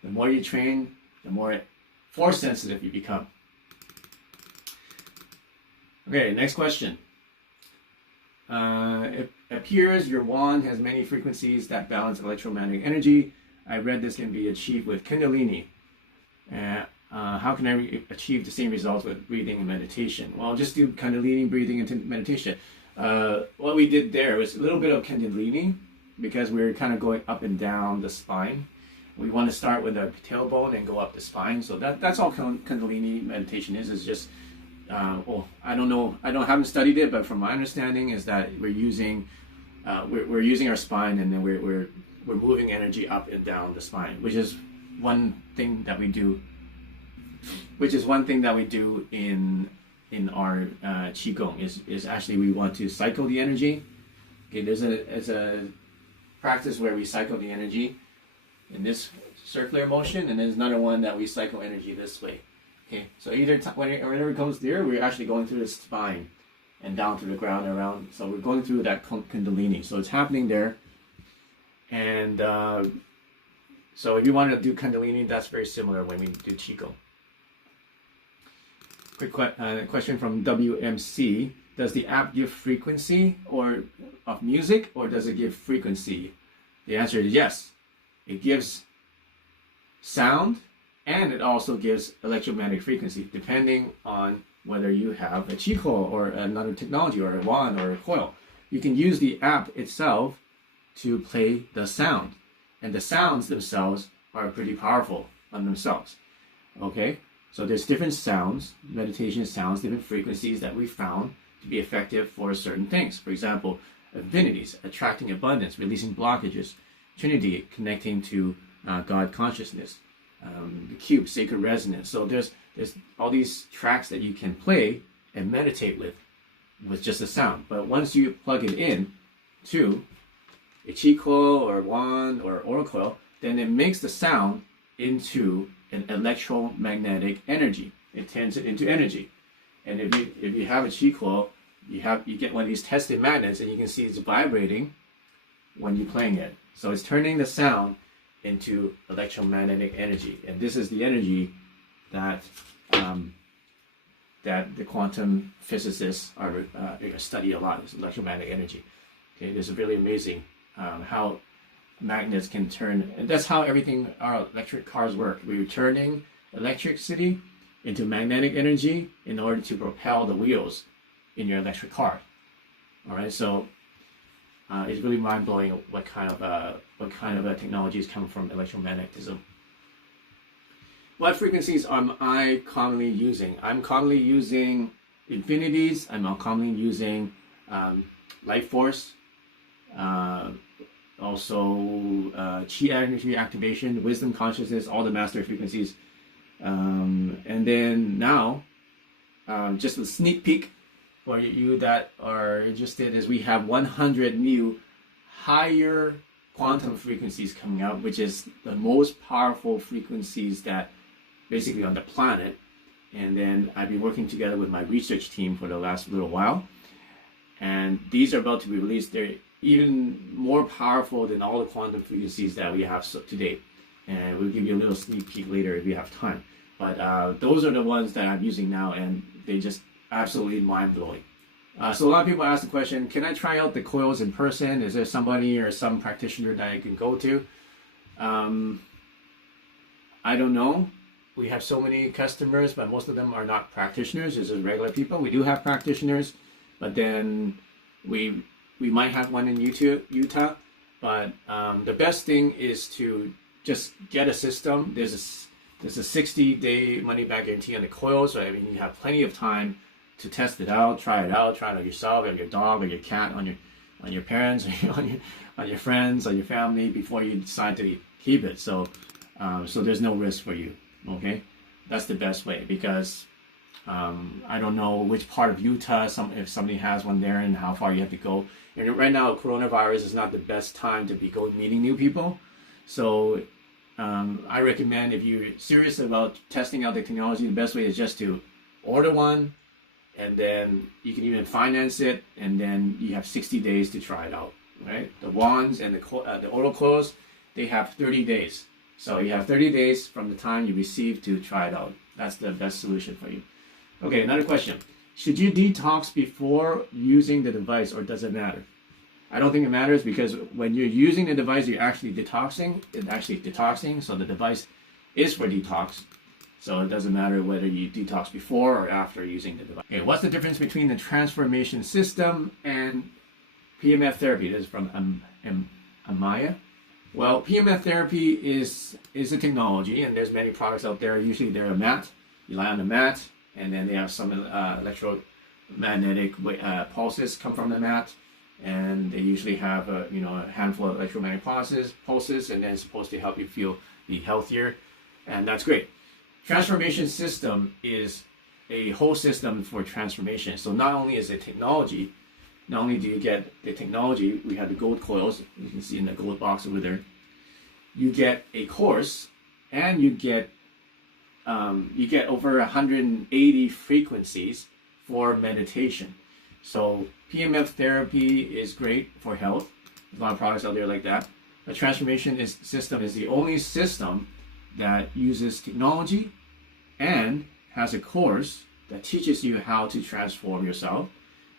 The more you train, the more force sensitive you become. Okay, next question. It appears your wand has many frequencies that balance electromagnetic energy. I read this can be achieved with Kundalini. How can I achieve the same results with breathing and meditation? Well, just do Kundalini breathing and meditation. What we did there was a little bit of Kundalini, because we're kind of going up and down the spine. We want to start with the tailbone and go up the spine. So that's all Kundalini meditation is. It's just I don't know. Haven't studied it, but from my understanding is that we're using our spine, and then we're moving energy up and down the spine, which is one thing that we do. In our qigong is actually we want to cycle the energy. Okay, there's a practice where we cycle the energy in this circular motion, and there's another one that we cycle energy this way. Okay, so whenever it comes there, we're actually going through the spine and down to the ground and around. So we're going through that Kundalini. So it's happening there. And so if you want to do Kundalini, that's very similar when we do Qigong. Quick question from WMC. Does the app give frequency of music, or does it give frequency? The answer is yes. It gives sound, and it also gives electromagnetic frequency, depending on whether you have a Qi coil or another technology or a wand or a coil. You can use the app itself to play the sound. And the sounds themselves are pretty powerful on themselves. Okay? So there's different sounds, meditation sounds, different frequencies that we found to be effective for certain things. For example, affinities, attracting abundance, releasing blockages, Trinity, connecting to God consciousness, the cube, sacred resonance. So there's all these tracks that you can play and meditate with just a sound. But once you plug it in to a Qi coil or wand or aura coil, then it makes the sound into an electromagnetic energy. It turns it into energy. And if you have a Qi coil, you get one of these tested magnets, and you can see it's vibrating when you're playing it. So it's turning the sound into electromagnetic energy, and this is the energy that that the quantum physicists are study a lot. Is electromagnetic energy. Okay, this is really amazing how magnets can turn, and that's how everything our electric cars work. We're turning electricity into magnetic energy in order to propel the wheels in your electric car. All right, so it's really mind-blowing what kind of technologies come from electromagnetism. What frequencies am I commonly using? I'm commonly using infinities. I'm commonly using life force, also Qi energy activation, wisdom consciousness, all the master frequencies. And then now, just a sneak peek for you that are interested, is we have 100 new higher quantum frequencies coming out, which is the most powerful frequencies that basically on the planet. And then I've been working together with my research team for the last little while, and these are about to be released. They're even more powerful than all the quantum frequencies that we have to date, and we'll give you a little sneak peek later if we have time. But those are the ones that I'm using now, and they just absolutely mind-blowing. So a lot of people ask the question, can I try out the coils in person? Is there somebody or some practitioner that I can go to? I don't know. We have so many customers, but most of them are not practitioners. These are regular people. We do have practitioners, but then we might have one in Utah. But the best thing is to just get a system. There's a 60-day money-back guarantee on the coils, so I mean you have plenty of time to test it out, try it on yourself, or your dog, or your cat, on your parents, or on your friends, or your family before you decide to keep it. So so there's no risk for you. Okay, that's the best way, because I don't know which part of Utah, if somebody has one there, and how far you have to go. And right now, coronavirus is not the best time to be meeting new people. So I recommend, if you're serious about testing out the technology, the best way is just to order one, and then you can even finance it, and then you have 60 days to try it out. Right? The wands and the oral coils, they have 30 days. So you have 30 days from the time you receive to try it out. That's the best solution for you. Okay, another question. Should you detox before using the device, or does it matter? I don't think it matters, because when you're using the device, you're actually detoxing. It's actually detoxing, so the device is for detox. So it doesn't matter whether you detox before or after using the device. Okay, what's the difference between the transformation system and PEMF therapy? This is from Amaya. Well, PEMF therapy is a technology, and there's many products out there. Usually they're a mat. You lie on the mat, and then they have some electromagnetic pulses come from the mat, and they usually have a handful of electromagnetic pulses, and then it's supposed to help you be healthier, and that's great. Transformation system is a whole system for transformation. So not only is it technology, not only do you get the technology, we have the gold coils, you can see in the gold box over there. You get a course, and you get over 180 frequencies for meditation. So PEMF therapy is great for health. There's a lot of products out there like that. The transformation system is the only system that uses technology and has a course that teaches you how to transform yourself,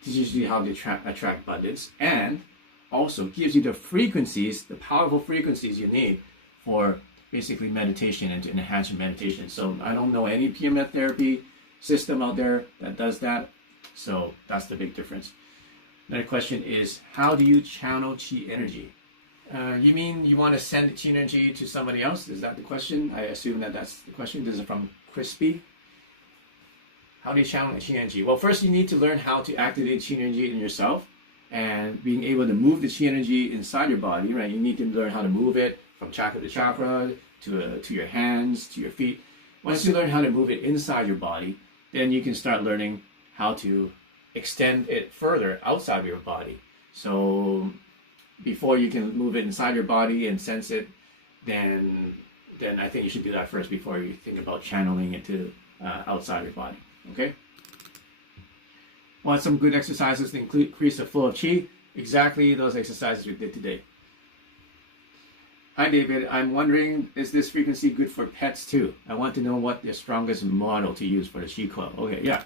teaches you how to attract abundance, and also gives you the frequencies, the powerful frequencies you need for basically meditation and to enhance your meditation. So I don't know any PEMF therapy system out there that does that. So that's the big difference. Another question is, how do you channel chi energy? You mean you want to send chi energy to somebody else? Is that the question? I assume that that's the question. This is from Crispy. How do you channel chi energy? Well, first you need to learn how to activate chi energy in yourself, and being able to move the chi energy inside your body, right? You need to learn how to move it from chakra to chakra, to your hands, to your feet. Once you learn how to move it inside your body, then you can start learning how to extend it further outside of your body. So before you can move it inside your body and sense it, then I think you should do that first before you think about channeling it to outside your body. Okay? Want some good exercises to increase the flow of chi? Exactly those exercises we did today. Hi David, I'm wondering, is this frequency good for pets too? I want to know what the strongest model to use for the chi coil. Okay, yeah.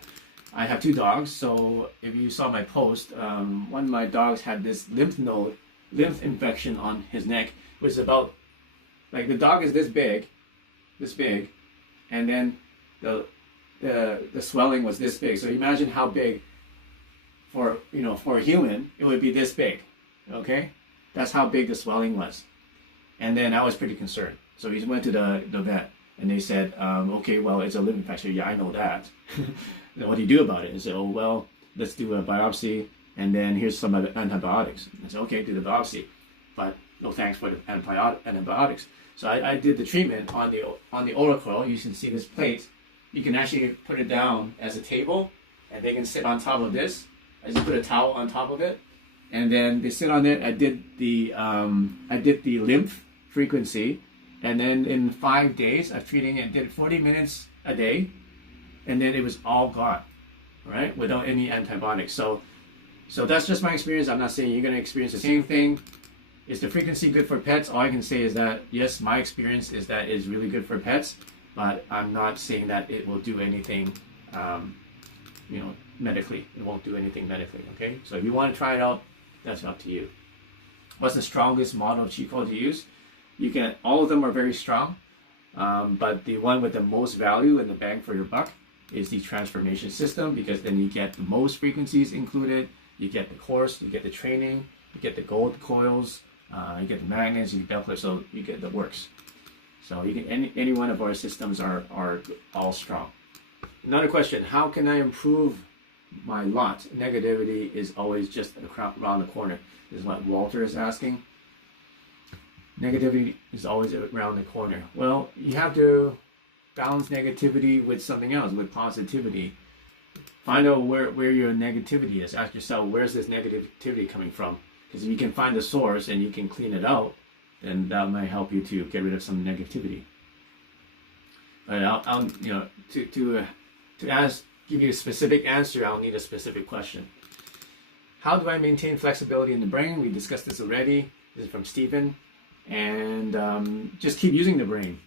I have 2 dogs, so if you saw my post, one of my dogs had this lymph infection on his neck, which is about, like, the dog is this big, and then the swelling was this big. So imagine how big for a human it would be this big. Okay, that's how big the swelling was. And then I was pretty concerned. So he went to the vet, and they said, okay, well, it's a lymph infection. Yeah, I know that. Then what do you do about it? I said, oh, well, let's do a biopsy, and then here's some antibiotics. I said, okay, do the biopsy, but no thanks for the antibiotics. So I did the treatment on the oral coil. You can see this plate. You can actually put it down as a table, and they can sit on top of this. I just put a towel on top of it, and then they sit on it. I did the lymph frequency, and then in 5 days of treating it, did 40 minutes a day, and then it was all gone, right, without any antibiotics. So that's just my experience. I'm not saying you're going to experience the same thing. Is the frequency good for pets? All I can say is that, yes, my experience is that it's really good for pets, but I'm not saying that it will do anything, medically. It won't do anything medically, okay? So if you want to try it out, that's up to you. What's the strongest model of chi coil to use? All of them are very strong, but the one with the most value and the bang for your buck is the transformation system, because then you get the most frequencies included, you get the course, you get the training, you get the gold coils, you get the magnets, you get bell clips, so you get the works. So you can any one of our systems are all strong. Another question: how can I improve my lot? Negativity is always just around the corner. This is what Walter is asking. Negativity is always around the corner. Well, you have to balance negativity with something else, with positivity. Find out where your negativity is. Ask yourself, where's this negativity coming from? Because if you can find the source and you can clean it out, then that might help you to get rid of some negativity. But give you a specific answer, I'll need a specific question. How do I maintain flexibility in the brain? We discussed this already. This is from Stephen. And just keep using the brain.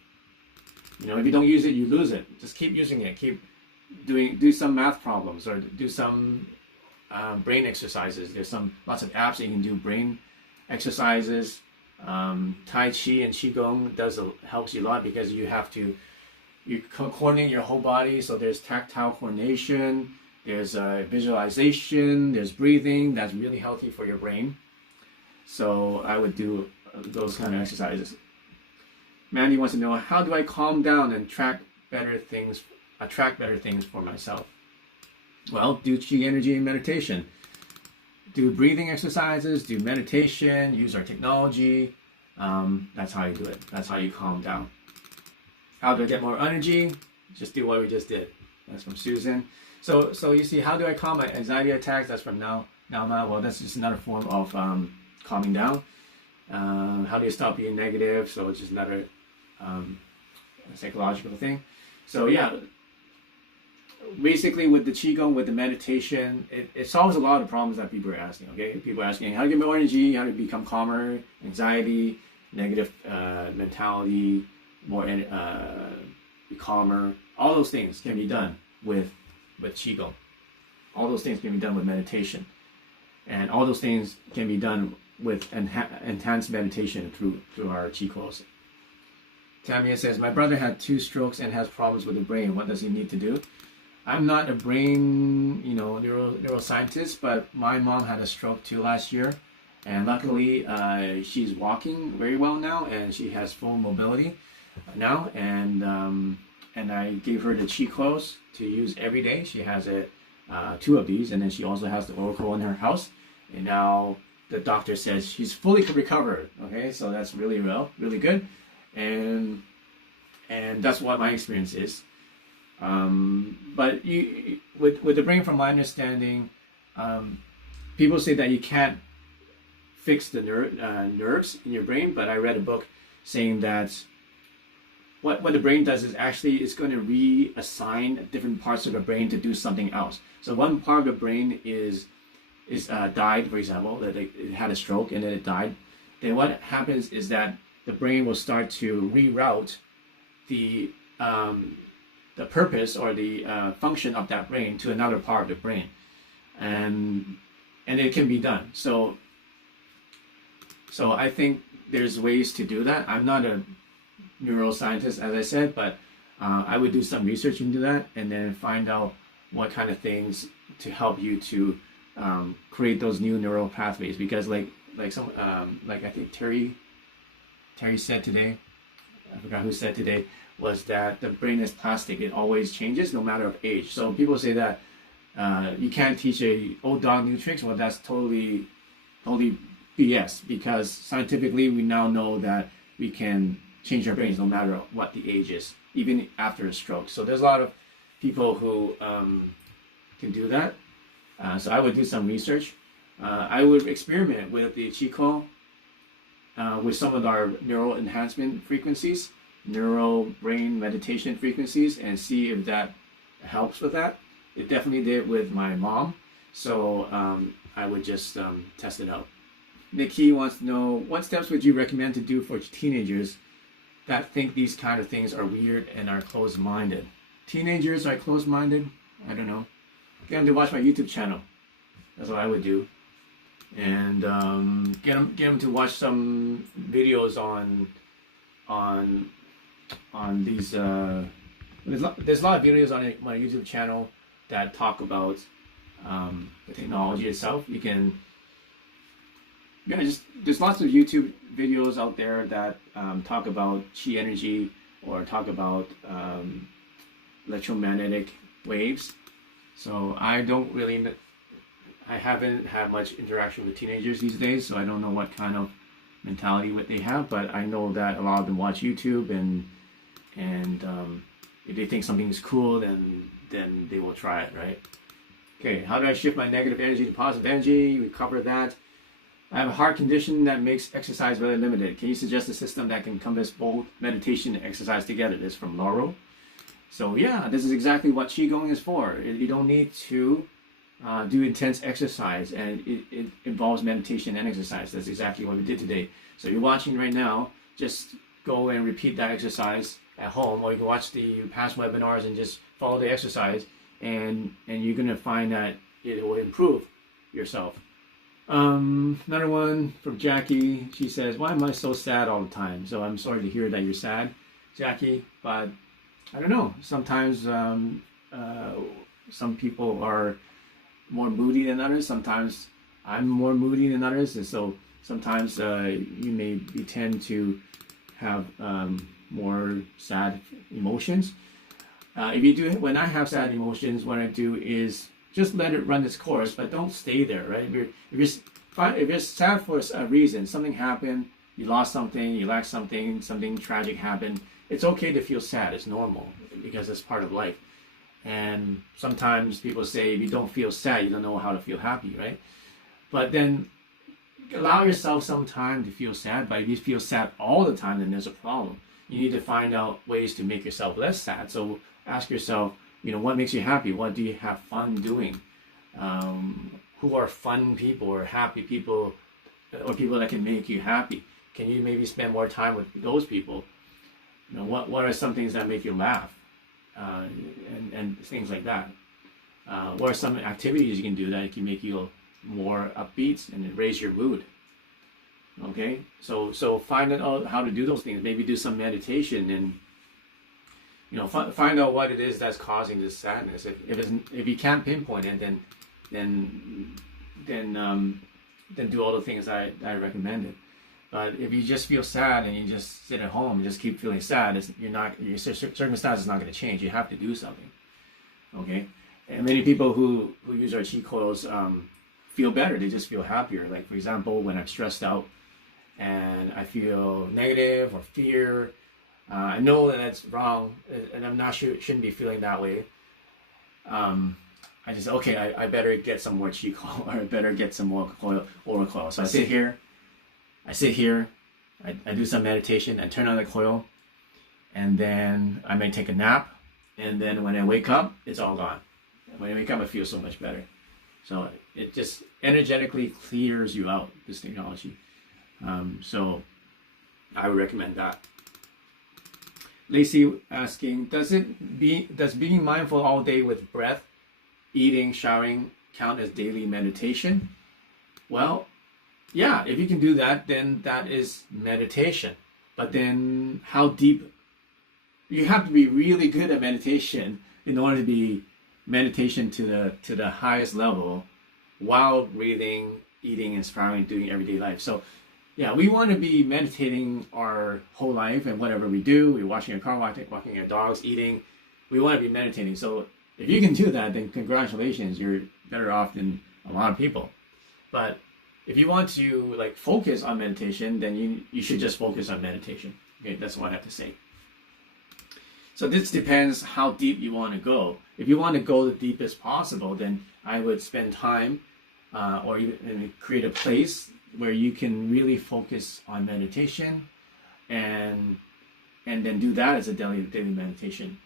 If you don't use it, you lose it. Just keep using it. Do some math problems, or do some brain exercises. There's lots of apps that you can do brain exercises. Tai Chi and Qigong helps you a lot, because you coordinate your whole body. So there's tactile coordination, there's visualization, there's breathing. That's really healthy for your brain. So I would do those kind of exercises. Mandy wants to know, how do I calm down and attract better things for myself? Well, do chi energy and meditation. Do breathing exercises, do meditation, use our technology. That's how you do it. That's how you calm down. How do I get more energy? Just do what we just did. That's from Susan. So you see, how do I calm my anxiety attacks? That's from Now. Well, that's just another form of calming down. How do you stop being negative? So it's just another psychological thing. So yeah, basically with the Qigong, with the meditation, it solves a lot of problems that people are asking, okay? People are asking, how to get more energy, how to become calmer, anxiety, negative mentality, be calmer. All those things can be done with Qigong. All those things can be done with meditation. And all those things can be done with enhanced meditation through our Qi coils. Tamia says, my brother had 2 strokes and has problems with the brain. What does he need to do? I'm not a brain, neuroscientist, but my mom had a stroke too last year, and luckily she's walking very well now, and she has full mobility now, and I gave her the Chicos to use every day. She has two of these, and then she also has the Oracle in her house, and now the doctor says she's fully recovered. Okay, so that's really good, and that's what my experience is. But with the brain, from my understanding, people say that you can't fix the nerves in your brain, but I read a book saying that what the brain does is actually it's going to reassign different parts of the brain to do something else. So one part of the brain is died, for example, that it had a stroke and then it died. Then what happens is that the brain will start to reroute the purpose or the function of that brain to another part of the brain, and it can be done. So I think there's ways to do that. I'm not a neuroscientist, as I said, but I would do some research into that and then find out what kind of things to help you to create those new neural pathways. Because like I think Terry said today, I forgot who said today, was that the brain is plastic. It always changes no matter of age. So people say that you can't teach a old dog new tricks. Well, that's totally BS, because scientifically we now know that we can change our brains no matter what the age is, even after a stroke. So there's a lot of people who can do that. So I would do some research. I would experiment with the Qigong with some of our neural enhancement frequencies, neural brain meditation frequencies, and see if that helps with that. It definitely did with my mom. So I would just test it out. Nikki wants to know, what steps would you recommend to do for teenagers that think these kind of things are weird and are closed-minded? Teenagers are closed-minded? I don't know. Get them to watch my YouTube channel. That's what I would do. And get them to watch some videos on these. There's a lot of videos on my YouTube channel that talk about the technology itself. There's lots of YouTube videos out there that talk about chi energy or talk about electromagnetic waves. So I haven't had much interaction with teenagers these days, so I don't know what kind of mentality what they have, but I know that a lot of them watch YouTube, and if they think something is cool, then they will try it, right? Okay, how do I shift my negative energy to positive energy? We covered that. I have a heart condition that makes exercise very limited. Can you suggest a system that can encompass both meditation and exercise together? This is from Laurel. So yeah, this is exactly what Qigong is for. You don't need to do intense exercise, and it involves meditation and exercise. That's exactly what we did today. So you're watching right now, just go and repeat that exercise at home, or you can watch the past webinars and just follow the exercise, and you're going to find that it will improve yourself. Another one from Jackie. She says, why am I so sad all the time? So I'm sorry to hear that you're sad, Jackie, but I don't know. Sometimes some people are more moody than others. Sometimes I'm more moody than others, and so sometimes you may tend to have more sad emotions. When I have sad emotions, what I do is just let it run its course, but don't stay there, right? If you're sad for a reason, something happened, you lost something, you lacked something, something tragic happened, it's okay to feel sad. It's normal, because it's part of life. And sometimes people say, if you don't feel sad, you don't know how to feel happy, right? But then allow yourself some time to feel sad. But if you feel sad all the time, then there's a problem. You need to find out ways to make yourself less sad. So ask yourself, what makes you happy? What do you have fun doing? Who are fun people or happy people, or people that can make you happy? Can you maybe spend more time with those people? What are some things that make you laugh? And things like that. What are some activities you can do that can make you more upbeat and raise your mood? Okay, so find out how to do those things. Maybe do some meditation, and find out what it is that's causing this sadness. If you can't pinpoint it, then do all the things I recommended. But if you just feel sad and you just sit at home and just keep feeling sad, your circumstance is not going to change. You have to do something. Okay, and many people who use our chi coils feel better. They just feel happier. Like, for example, when I'm stressed out and I feel negative or fear, I know that that's wrong, and I'm not sure, shouldn't be feeling that way. I just, I better get some more chi coil, or I better get some more aura coil. So I sit here, I do some meditation, I turn on the coil, and then I may take a nap, and then when I wake up, it's all gone. When I wake up, I feel so much better. So it just energetically clears you out, this technology. So I would recommend that. Lacey asking, does being mindful all day with breath, eating, showering count as daily meditation? Well, yeah, if you can do that, then that is meditation. But then how deep? You have to be really good at meditation in order to be meditation to the highest level while breathing, eating, and showering, doing everyday life. So yeah, we want to be meditating our whole life, and whatever we do, we're washing a car, walking our dogs, eating, we want to be meditating. So if you can do that, then congratulations, you're better off than a lot of people. But if you want to focus on meditation, then you should just focus on meditation. Okay, that's what I have to say. So this depends how deep you want to go. If you want to go the deepest possible, then I would spend time or even create a place where you can really focus on meditation, and then do that as a daily meditation,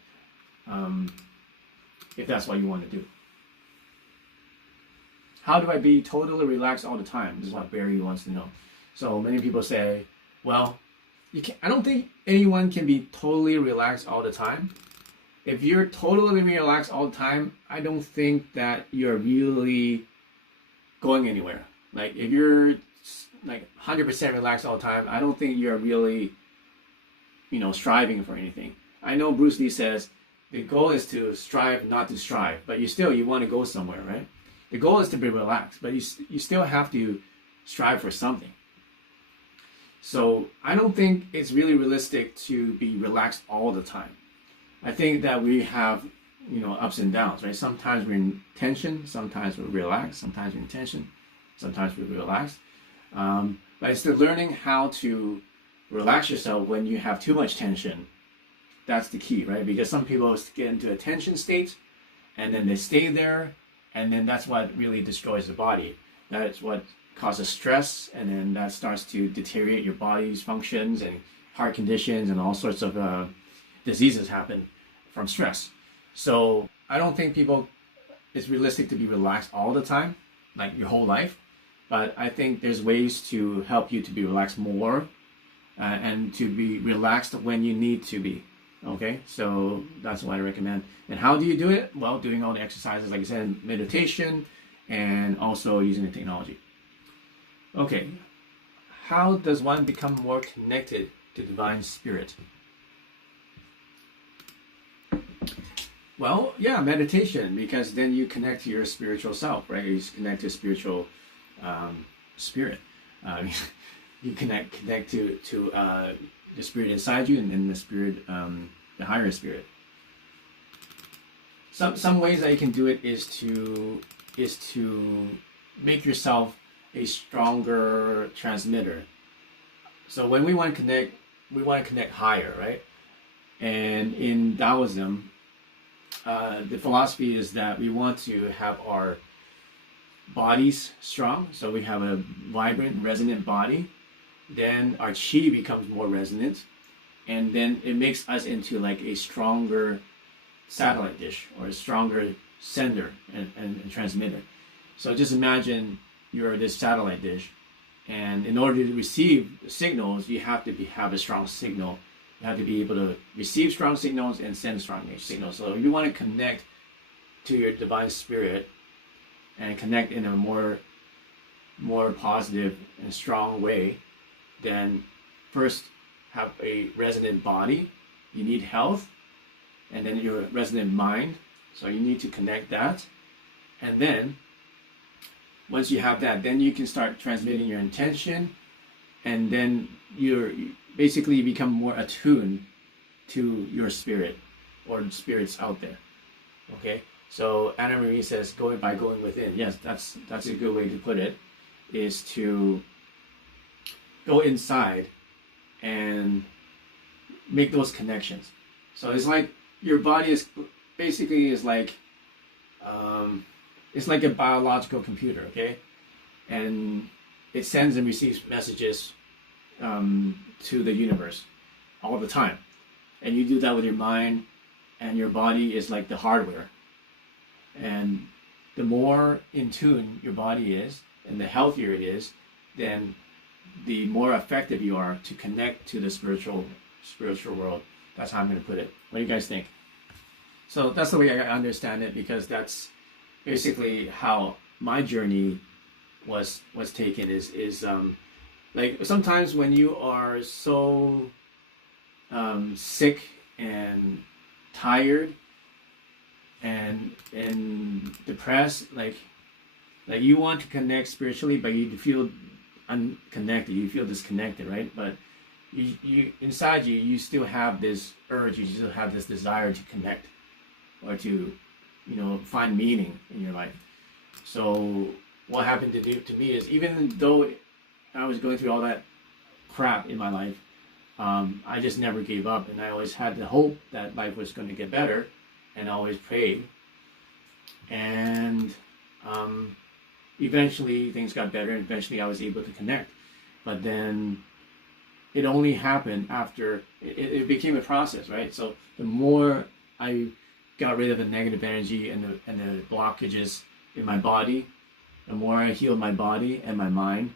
if that's what you want to do. How do I be totally relaxed all the time? This is what Barry wants to know. So many people say, well, I don't think anyone can be totally relaxed all the time. If you're totally relaxed all the time, I don't think that you're really going anywhere. Like, if you're 100% relaxed all the time, I don't think you're really, striving for anything. I know Bruce Lee says the goal is to strive, not to strive, but you want to go somewhere, right? The goal is to be relaxed, but you still have to strive for something. So I don't think it's really realistic to be relaxed all the time. I think that we have, ups and downs, right? Sometimes we're in tension, sometimes we're relaxed, sometimes we're in tension, sometimes we're relaxed. But it's the learning how to relax yourself when you have too much tension. That's the key, right? Because some people get into a tension state, and then they stay there, and then that's what really destroys the body. That's what causes stress, and then that starts to deteriorate your body's functions, and heart conditions and all sorts of diseases happen from stress. So I don't think it's realistic to be relaxed all the time, like your whole life. But I think there's ways to help you to be relaxed more, and to be relaxed when you need to be. Okay, so that's what I recommend. And how do you do it? Well, doing all the exercises, like I said, meditation, and also using the technology. Okay, how does one become more connected to divine spirit? Well, yeah, meditation, because then you connect to your spiritual self, right? You connect to spiritual spirit. You connect to the spirit inside you, and then the spirit, the higher spirit. Some ways that you can do it is to make yourself a stronger transmitter. So when we want to connect higher, right? And in Taoism, the philosophy is that we want to have our bodies strong. So we have a vibrant, resonant body. Then our chi becomes more resonant, and then it makes us into like a stronger satellite dish, or a stronger sender and transmitter. So just imagine you're this satellite dish, and in order to receive signals, you have to have a strong signal. You have to be able to receive strong signals and send strong signals. So if you want to connect to your divine spirit and connect in a more positive and strong way, then first have a resonant body. You need health, and then your resonant mind. So you need to connect that. And then once you have that, then you can start transmitting your intention, and then you basically become more attuned to your spirit or spirits out there. Okay, so Anna Marie says by going within. Yes, that's a good way to put it, is to go inside and make those connections. So it's like your body is basically like it's like a biological computer, okay, and it sends and receives messages to the universe all the time, and you do that with your mind, and your body is like the hardware. And the more in tune your body is, and the healthier it is, then the more effective you are to connect to the spiritual world. That's how I'm going to put it. What do you guys think? So that's the way I understand it, because that's basically how my journey was taken. Is like sometimes when you are so sick and tired and depressed, like you want to connect spiritually, but you feel unconnected, you feel disconnected, right? But you inside you still have this urge, you still have this desire to connect, or to find meaning in your life. So what happened to me is, even though I was going through all that crap in my life, I just never gave up, and I always had the hope that life was going to get better, and I always prayed. And eventually things got better, and eventually I was able to connect. But then it only happened after it became a process, right? So the more I got rid of the negative energy and the blockages in my body, the more I healed my body and my mind,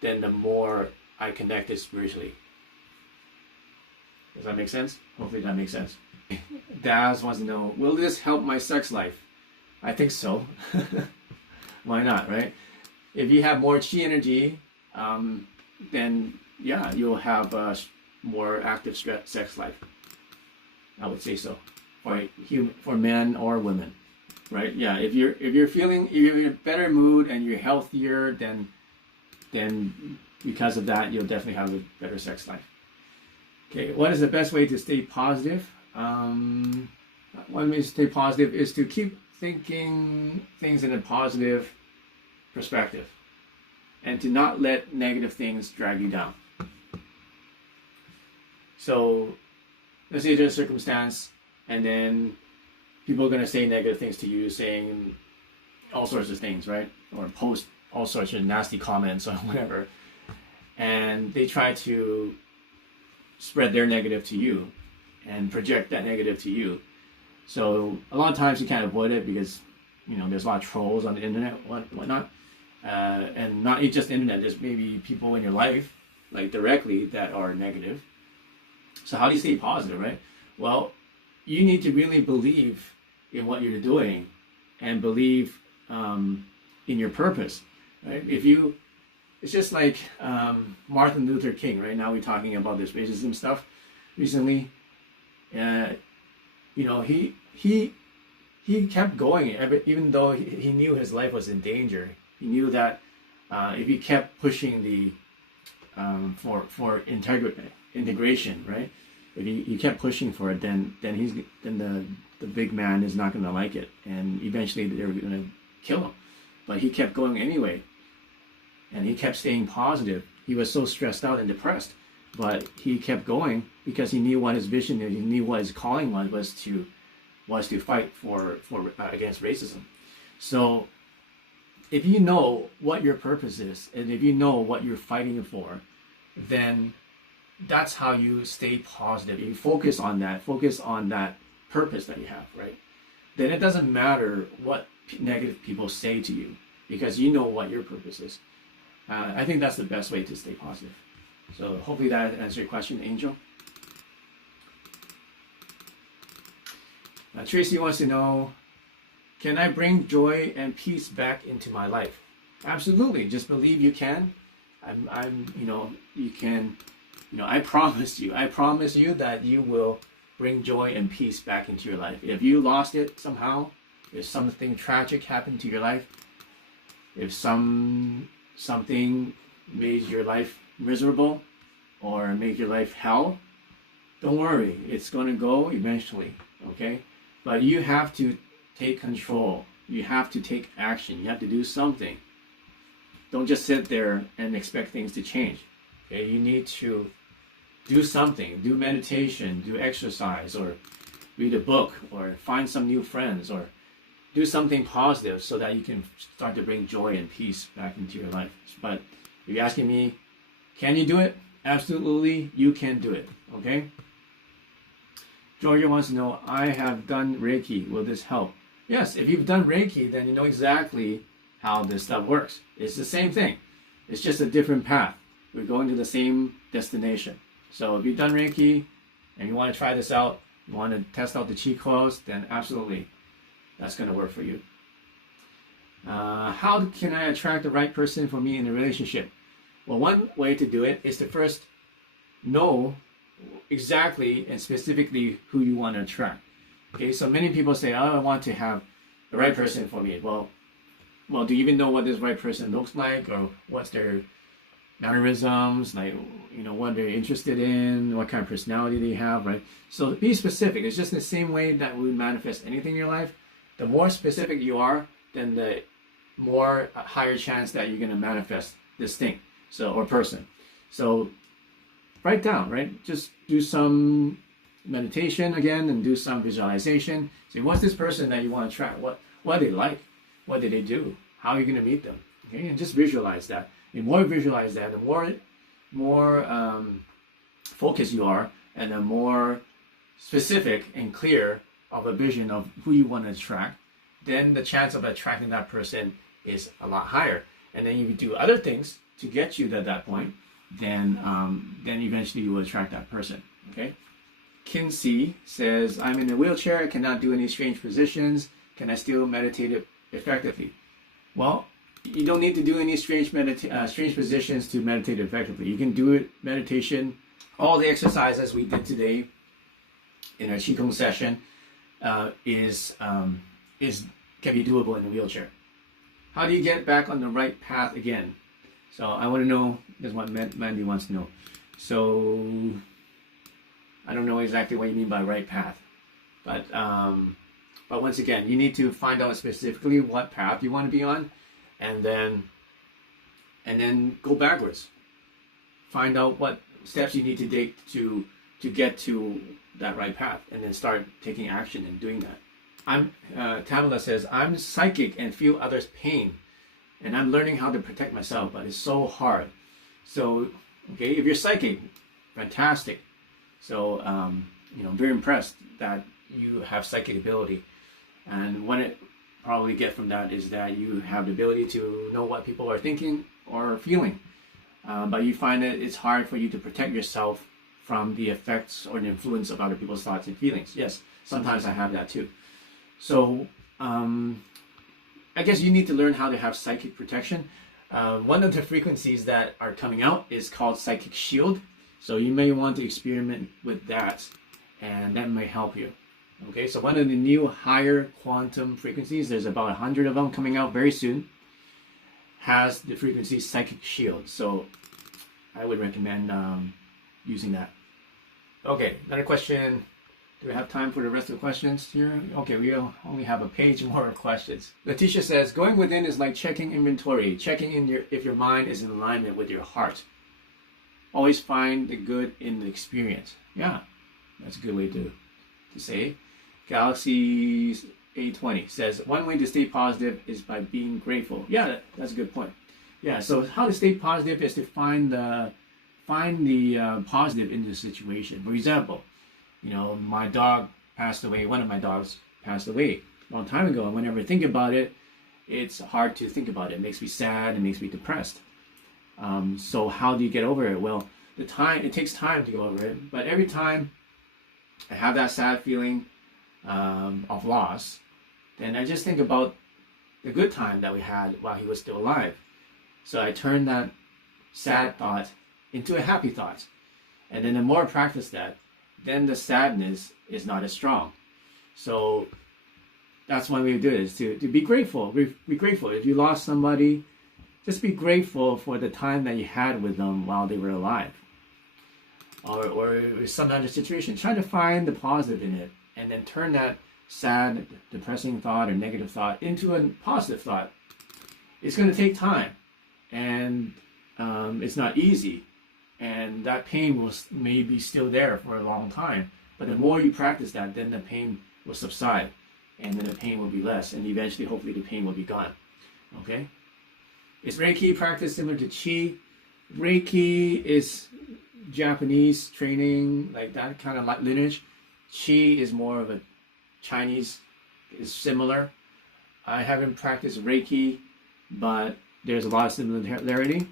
then the more I connected spiritually. Does that make sense? Hopefully that makes sense. Daz wants to know, will this help my sex life? I think so. Why not, right? If you have more chi energy, then yeah, you'll have a more active sex life. I would say so, for men or women, right? Yeah, if you're in a better mood and you're healthier, then because of that, you'll definitely have a better sex life. Okay, what is the best way to stay positive? One way to stay positive is to keep thinking things in a positive perspective, and to not let negative things drag you down. So let's say there's a circumstance, and then people are going to say negative things to you, saying all sorts of things, right? Or post all sorts of nasty comments or whatever. And they try to spread their negative to you and project that negative to you. So a lot of times you can't avoid it, because there's a lot of trolls on the internet, whatnot. And not just the internet, there's maybe people in your life, like directly, that are negative. So how do you stay positive, right? Well, you need to really believe in what you're doing, and believe in your purpose, right? It's just like Martin Luther King, right? Now we're talking about this racism stuff recently. He kept going, even though he knew his life was in danger. He knew that if he kept pushing the for integration, right? If he kept pushing for it, then the big man is not going to like it, and eventually they're going to kill him. But he kept going anyway, and he kept staying positive. He was so stressed out and depressed, but he kept going because he knew what his vision is. He knew what his calling was to fight for against racism. So if you know what your purpose is, and if you know what you're fighting for, then that's how you stay positive. You focus on that purpose that you have, right? Then it doesn't matter what negative people say to you, because you know what your purpose is. I think that's the best way to stay positive. So hopefully that answered your question, Angel. Tracy wants to know, can I bring joy and peace back into my life? Absolutely. Just believe you can. You can. I promise you that you will bring joy and peace back into your life. If you lost it somehow, if something tragic happened to your life, if something made your life miserable or made your life hell, don't worry, it's going to go eventually, okay? But you have to take control. You have to take action. You have to do something. Don't just sit there and expect things to change. Okay? You need to do something. Do meditation, do exercise, or read a book, or find some new friends, or do something positive so that you can start to bring joy and peace back into your life. But if you're asking me, can you do it? Absolutely, you can do it. Okay? Georgia wants to know, I have done Reiki. Will this help? Yes, if you've done Reiki, then you know exactly how this stuff works. It's the same thing. It's just a different path. We're going to the same destination. So if you've done Reiki and you want to try this out, you want to test out the chi coils, then absolutely, that's going to work for you. How can I attract the right person for me in a relationship? Well, one way to do it is to first know exactly and specifically who you want to attract. Okay, so many people say, oh, I want to have the right person for me. Well, do you even know what this right person looks like, or what's their mannerisms, like, you know, what they're interested in, what kind of personality they have, right? So be specific. It's just the same way that we manifest anything in your life. The more specific you are, then the more higher chance that you're going to manifest this thing, so, or person. So write down, right? Just do some meditation again and do some visualization. Say, what's this person that you want to attract? What are they like? What do they do? How are you going to meet them? Okay, and just visualize that. The more you visualize that, the more focused you are, and the more specific and clear of a vision of who you want to attract, then the chance of attracting that person is a lot higher. And then you do other things to get you to that point, then eventually you will attract that person. Okay. Kinsey says, I'm in a wheelchair, I cannot do any strange positions. Can I still meditate effectively? Well, you don't need to do any strange positions to meditate effectively. You can do it meditation. All the exercises we did today in our Qigong session can be doable in a wheelchair. How do you get back on the right path again? So I want to know, this is what Mandy wants to know. So I don't know exactly what you mean by right path, but once again, you need to find out specifically what path you want to be on, and then go backwards. Find out what steps you need to take to get to that right path, and then start taking action and doing that. Tamala says, I'm psychic and feel others' pain, and I'm learning how to protect myself, but it's so hard. So, okay, if you're psychic, fantastic. So, I'm very impressed that you have psychic ability. And what it probably get from that is that you have the ability to know what people are thinking or feeling. But you find that it's hard for you to protect yourself from the effects or the influence of other people's thoughts and feelings. Yes, sometimes I have that too. So, I guess you need to learn how to have psychic protection. One of the frequencies that are coming out is called psychic shield. So you may want to experiment with that, and that may help you. Okay, so one of the new higher quantum frequencies, there's about 100 of them coming out very soon, has the frequency psychic shield. So I would recommend using that. Okay, another question. Do we have time for the rest of the questions here? Okay, we only have a page more of questions. Letitia says, going within is like checking inventory, checking in if your mind is in alignment with your heart. Always find the good in the experience. Yeah, that's a good way to say. Galaxy 820 says, one way to stay positive is by being grateful. Yeah, that's a good point. Yeah, so how to stay positive is to find the positive in the situation. For example, my dog passed away. One of my dogs passed away a long time ago. And whenever I think about it, it's hard to think about it. It makes me sad. It makes me depressed. So how do you get over it? Well, it takes time to go over it. But every time I have that sad feeling of loss, then I just think about the good time that we had while he was still alive. So I turn that sad thought into a happy thought. And then the more I practice that, then the sadness is not as strong. So that's one way to do it, is to be grateful. Be grateful. If you lost somebody, just be grateful for the time that you had with them while they were alive. Or some other situation. Try to find the positive in it, and then turn that sad, depressing thought or negative thought into a positive thought. It's going to take time, and it's not easy, and that pain may be still there for a long time. But the more you practice that, then the pain will subside, and then the pain will be less, and eventually, hopefully, the pain will be gone. Okay? Is Reiki practice similar to Qi? Reiki is Japanese training, like that kind of lineage. Qi is more of a Chinese, is similar. I haven't practiced Reiki, but there's a lot of similarity.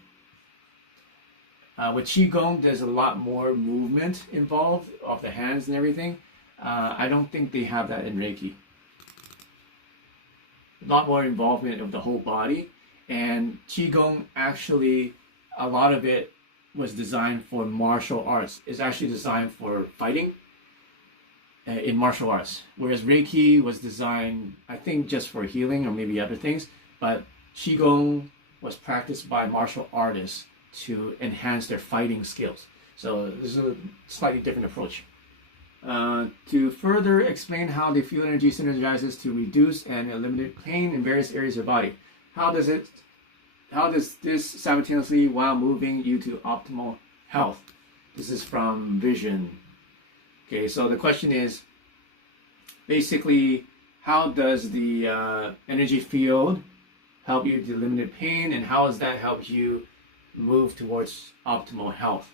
With Qigong, there's a lot more movement involved of the hands and everything. I don't think they have that in Reiki. A lot more involvement of the whole body. And Qigong, actually, a lot of it was designed for martial arts. It's actually designed for fighting in martial arts. Whereas Reiki was designed, I think, just for healing or maybe other things. But Qigong was practiced by martial artists to enhance their fighting skills. So this is a slightly different approach. To further explain how the field energy synergizes to reduce and eliminate pain in various areas of the body. How does this simultaneously while moving you to optimal health? This is from Vision. Okay, so the question is basically, how does the energy field help you to eliminate pain, and how does that help you move towards optimal health?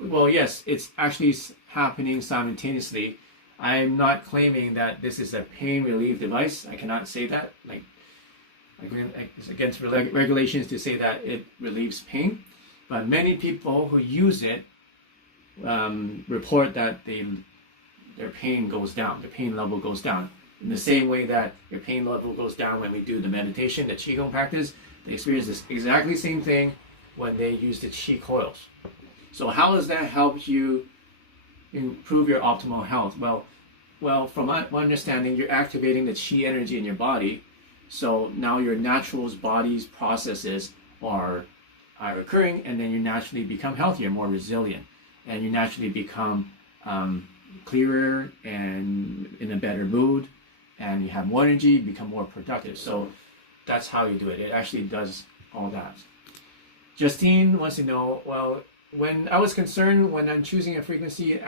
Well, yes, it's actually happening simultaneously. I'm not claiming that this is a pain relief device. I cannot say that. It's against regulations to say that it relieves pain. But many people who use it report that their pain goes down, their pain level goes down. In the same way that your pain level goes down when we do the meditation, the Qigong practice, they experience this exactly same thing when they use the Qi coils. So how does that help you improve your optimal health? Well, from my understanding, you're activating the Qi energy in your body. So now your natural body's processes are occurring, and then you naturally become healthier, more resilient, and you naturally become clearer and in a better mood, and you have more energy, become more productive. So that's how you do it. It actually does all that. Justine wants to know, well, when I was concerned when I'm choosing a frequency, it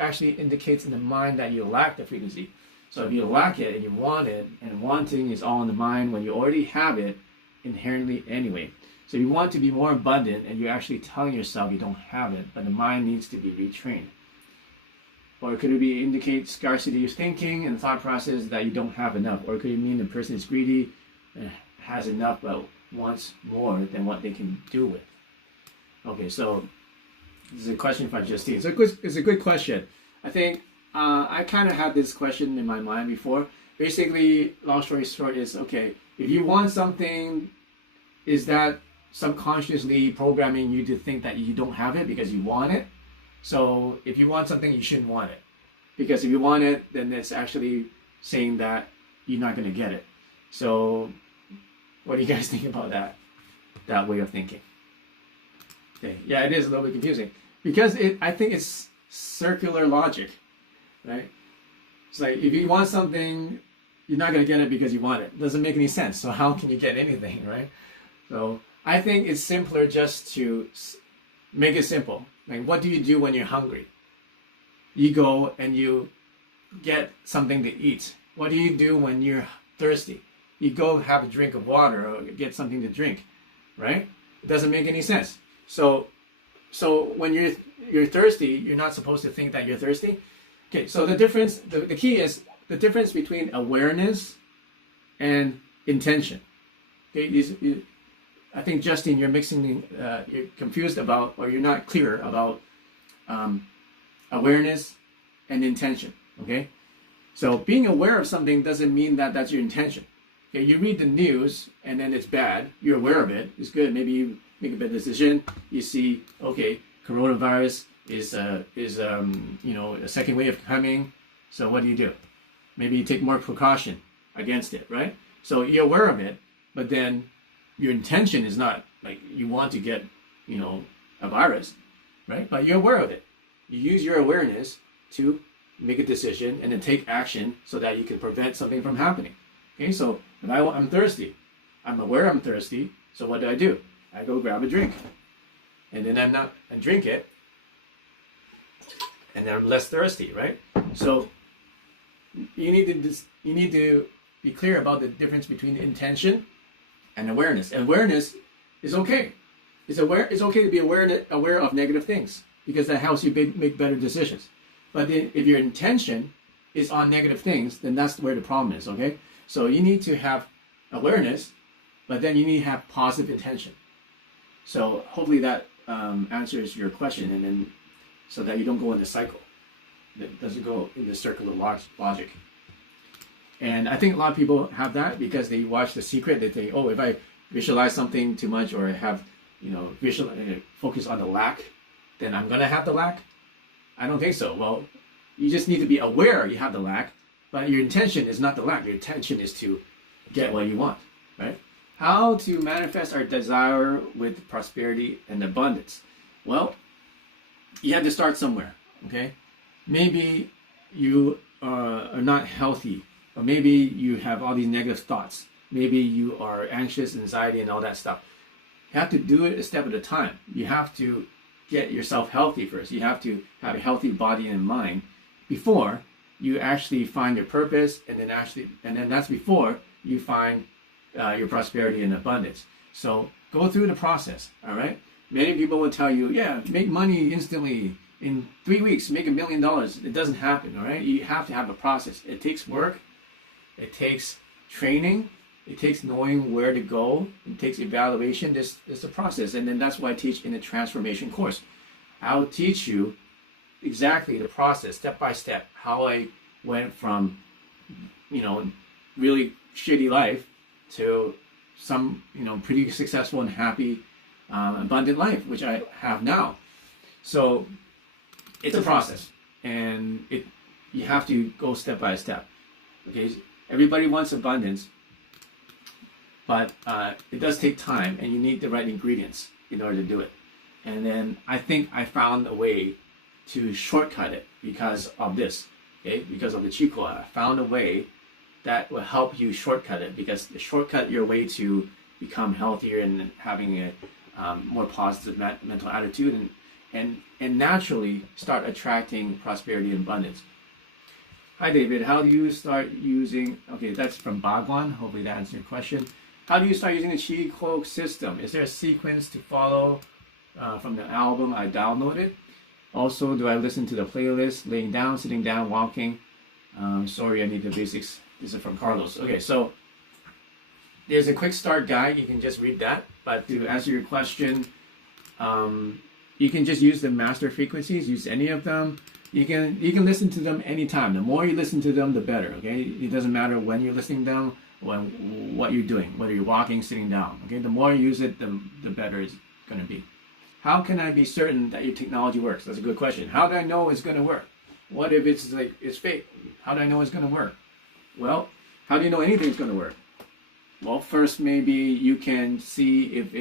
actually indicates in the mind that you lack the frequency. So if you lack it and you want it, and wanting is all in the mind when you already have it inherently anyway. So if you want to be more abundant and you're actually telling yourself you don't have it, but the mind needs to be retrained. Or could it indicate scarcity of thinking and thought process that you don't have enough? Or could it mean the person is greedy and has enough but wants more than what they can do with? Okay, so this is a question from Justine. It's a good question. I think I kind of had this question in my mind before. Basically, long story short is, okay, if you want something, is that subconsciously programming you to think that you don't have it because you want it? So if you want something, you shouldn't want it. Because if you want it, then it's actually saying that you're not going to get it. So what do you guys think about that way of thinking? Okay, yeah, it is a little bit confusing. Because I think it's circular logic. Right? It's like, if you want something, you're not going to get it because you want it. It doesn't make any sense. So how can you get anything, right? So I think it's simpler just to make it simple. Like, what do you do when you're hungry? You go and you get something to eat. What do you do when you're thirsty? You go have a drink of water or get something to drink, right? It doesn't make any sense. So when you're thirsty, you're not supposed to think that you're thirsty. Okay, so the difference, the key is the difference between awareness and intention. Okay, I think, Justine, you're mixing, you're confused about, or you're not clear about awareness and intention. Okay, so being aware of something doesn't mean that that's your intention. Okay, you read the news and then it's bad. You're aware of it. It's good. Maybe you make a bad decision. You see, okay, coronavirus is you know, a second wave coming. So what do? Maybe you take more precaution against it, right? So you're aware of it, but then your intention is not like you want to get, you know, a virus, right? But you're aware of it. You use your awareness to make a decision and then take action so that you can prevent something from happening. Okay, so if I'm thirsty, I'm aware I'm thirsty, so what do? I go grab a drink, and then and drink it, and then I'm less thirsty, right? So you need to be clear about the difference between intention and awareness. Awareness is okay. It's okay to be aware of negative things, because that helps you make better decisions. But if your intention is on negative things, then that's where the problem is, okay? So you need to have awareness, but then you need to have positive intention. So hopefully that answers your question, and then so that you don't go in the cycle. That doesn't go in the circle of logic. And I think a lot of people have that because they watch The Secret. They think, oh, if I visualize something too much, or have, you know, focus on the lack, then I'm gonna have the lack. I don't think so. Well, you just need to be aware you have the lack, but your intention is not the lack. Your intention is to get what you want, right? How to manifest our desire with prosperity and abundance? Well, you have to start somewhere, okay? Maybe you are not healthy, or maybe you have all these negative thoughts. Maybe you are anxious, anxiety, and all that stuff. You have to do it a step at a time. You have to get yourself healthy first. You have to have a healthy body and mind before you actually find your purpose, and then that's before you find your prosperity and abundance. So go through the process, all right? Many people will tell you, yeah, make money instantly. In 3 weeks, make $1 million. It doesn't happen, all right? You have to have a process. It takes work. It takes training. It takes knowing where to go. It takes evaluation. This is a process. And then that's why I teach in the transformation course. I'll teach you exactly the process, step by step, how I went from, you know, really shitty life to some, you know, pretty successful and happy, abundant life, which I have now. So it's a process, and you have to go step by step. Okay, everybody wants abundance, but it does take time, and you need the right ingredients in order to do it. And then I think I found a way to shortcut it because of this. Okay, because of the cheat code, I found a way that will help you shortcut it, because the shortcut your way to become healthier and having a more positive mental attitude, and naturally start attracting prosperity and abundance. Hi David, how do you start using, okay, that's from Bhagwan, hopefully that answers your question. How do you start using the cheat code system? Is there a sequence to follow from the album I downloaded? Also, do I listen to the playlist, laying down, sitting down, walking? Sorry, I need the basics. This is from Carlos. Okay, so there's a quick start guide. You can just read that. But to answer your question, you can just use the master frequencies. Use any of them. You can listen to them anytime. The more you listen to them, the better. Okay, it doesn't matter when you're listening to them, what you're doing, whether you're walking, sitting down. Okay, the more you use it, the better it's going to be. How can I be certain that your technology works? That's a good question. How do I know it's going to work? What if it's like it's fake? How do I know it's going to work? Well, how do you know anything's going to work? Well, first maybe you can see if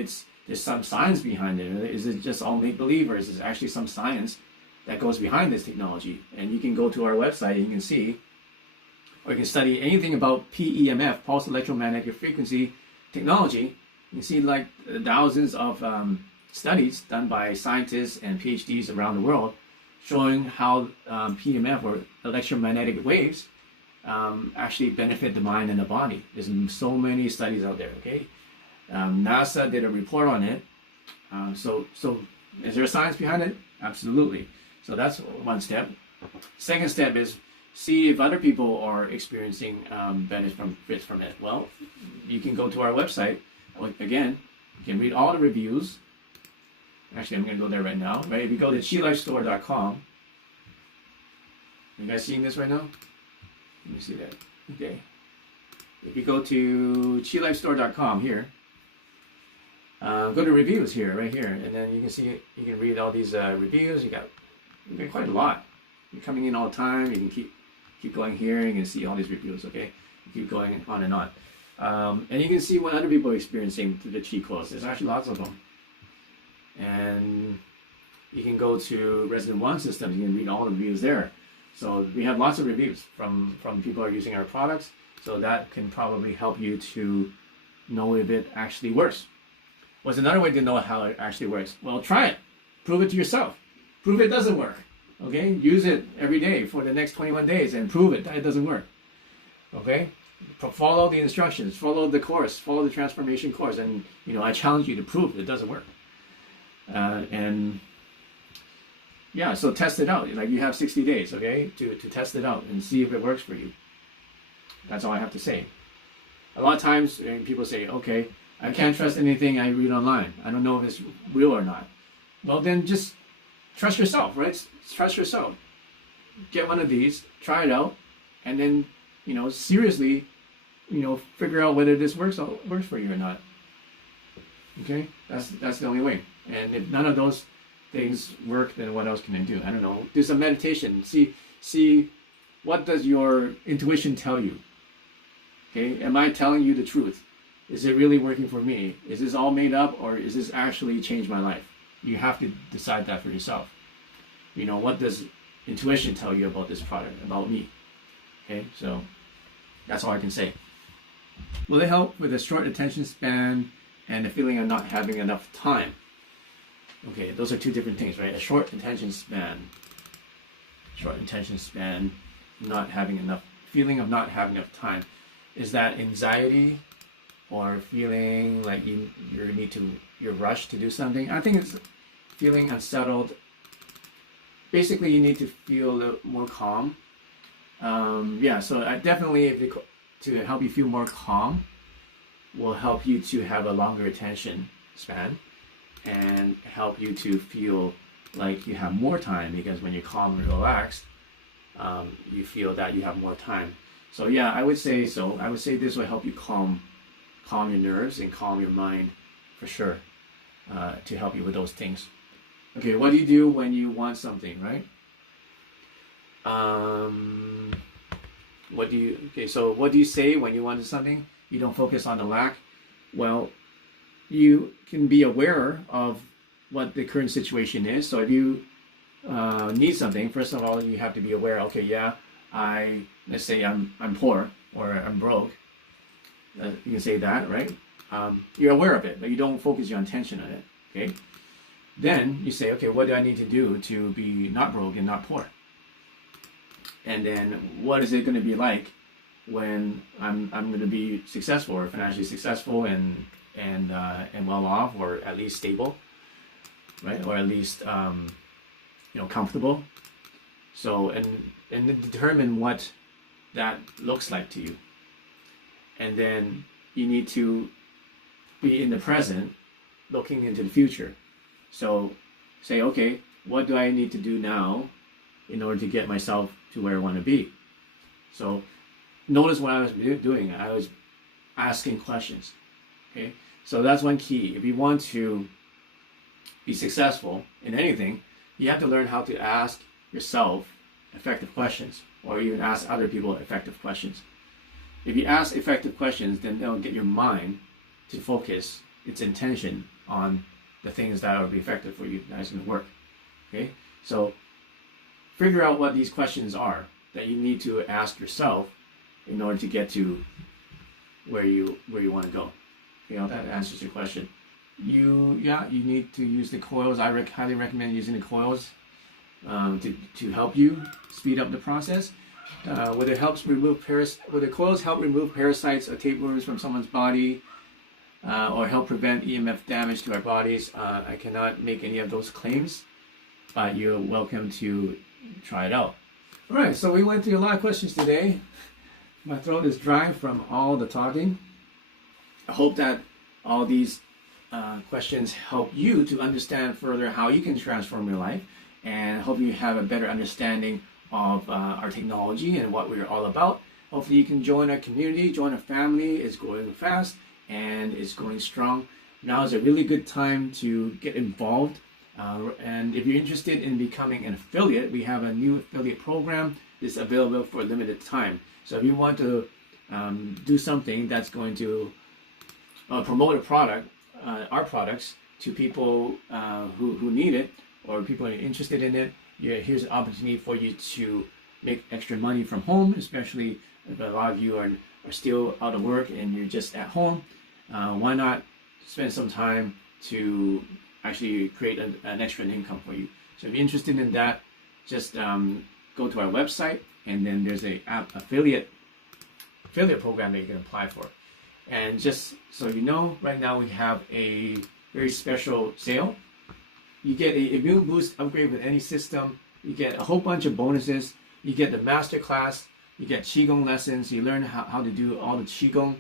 there's some science behind it. Is it just all make-believe, or is there actually some science that goes behind this technology? And you can go to our website and you can see, or you can study anything about PEMF, pulse electromagnetic frequency technology. You can see like thousands of studies done by scientists and PhDs around the world showing how PEMF, or electromagnetic waves, actually benefit the mind and the body. There's so many studies out there, okay? NASA did a report on it. So is there science behind it? Absolutely. So that's one step. Second step is see if other people are experiencing benefits from it. Well, you can go to our website. Again, you can read all the reviews. Actually, I'm going to go there right now. Right? If you go to chilifestore.com, you guys seeing this right now? Let me see that. Okay. If you go to chilifestore.com here, go to reviews here, right here, and then you can see, you can read all these reviews. You got We get quite a lot. You're coming in all the time. You can keep going here. You can see all these reviews. Okay, you keep going on and on, and you can see what other people are experiencing through the cheat codes. There's actually lots of them, and you can go to Resonant One Systems. You can read all the reviews there. So we have lots of reviews from people who are using our products. So that can probably help you to know if it actually works. What's another way to know how it actually works? Well, try it. Prove it to yourself. Prove it doesn't work. Okay? Use it every day for the next 21 days and prove it that it doesn't work. Okay? Follow the instructions. Follow the course. Follow the transformation course. And, I challenge you to prove it doesn't work. Yeah, so test it out. Like, you have 60 days, okay, to test it out and see if it works for you. That's all I have to say. A lot of times people say, okay, I can't trust anything I read online. I don't know if it's real or not. Well, then just trust yourself, right? Trust yourself. Get one of these, try it out, and then, seriously, figure out whether this works for you or not. Okay? That's the only way. And if none of those things work, then what else can I do? I don't know. Do some meditation. See what does your intuition tell you? Okay, am I telling you the truth? Is it really working for me? Is this all made up, or is this actually changed my life? You have to decide that for yourself. What does intuition tell you about this product, about me? Okay, so that's all I can say. Will it help with a short attention span and the feeling of not having enough time? Okay, those are two different things, right? A short attention span, not having enough, feeling of not having enough time. Is that anxiety or feeling like you're rushed to do something? I think it's feeling unsettled. Basically, you need to feel a little more calm. So I definitely, to help you feel more calm, will help you to have a longer attention span and help you to feel like you have more time, because when you're calm and relaxed, you feel that you have more time. So yeah, I would say so. I would say this will help you calm your nerves and calm your mind for sure, to help you with those things. Okay, what do you do when you want something, right? What do you say when you want something? You don't focus on the lack. Well, you can be aware of what the current situation is. So if you need something, first of all, you have to be aware. Okay, yeah, let's say I'm poor or I'm broke. You can say that, right? You're aware of it, but you don't focus your attention on it. Okay. Then you say, okay, what do I need to do to be not broke and not poor? And then what is it going to be like when I'm going to be successful, or financially successful and well off, or at least stable, right? Or at least comfortable. So and then determine what that looks like to you. And then you need to be in the present, looking into the future. So say, okay, what do I need to do now in order to get myself to where I want to be? So notice what I was doing. I was asking questions. Okay, so that's one key. If you want to be successful in anything, you have to learn how to ask yourself effective questions, or even ask other people effective questions. If you ask effective questions, then they'll get your mind to focus its intention on the things that will be effective for you, that's going to work. Okay, so figure out what these questions are that you need to ask yourself in order to get to where you want to go. Okay, I hope that answers your question. You need to use the coils. I highly recommend using the coils to help you speed up the process. Would the coils help remove parasites or tapeworms from someone's body, or help prevent EMF damage to our bodies? I cannot make any of those claims, but you're welcome to try it out. All right, so we went through a lot of questions today. My throat is dry from all the talking. I hope that all these questions help you to understand further how you can transform your life, and hope you have a better understanding of our technology and what we're all about. Hopefully you can join our community, join our family. It's growing fast and it's growing strong. Now is a really good time to get involved. And if you're interested in becoming an affiliate, we have a new affiliate program that's available for a limited time. So if you want to do something that's going to promote a product, our products, to people who need it, or people who are interested in it, here's an opportunity for you to make extra money from home, especially if a lot of you are still out of work and you're just at home. Why not spend some time to actually create an extra income for you? So if you're interested in that, just go to our website, and then there's a affiliate program that you can apply for. And just so you know, right now we have a very special sale. You get a immune boost upgrade with any system. You get a whole bunch of bonuses. You get the master class. You get Qigong lessons. You learn how to do all the Qigong.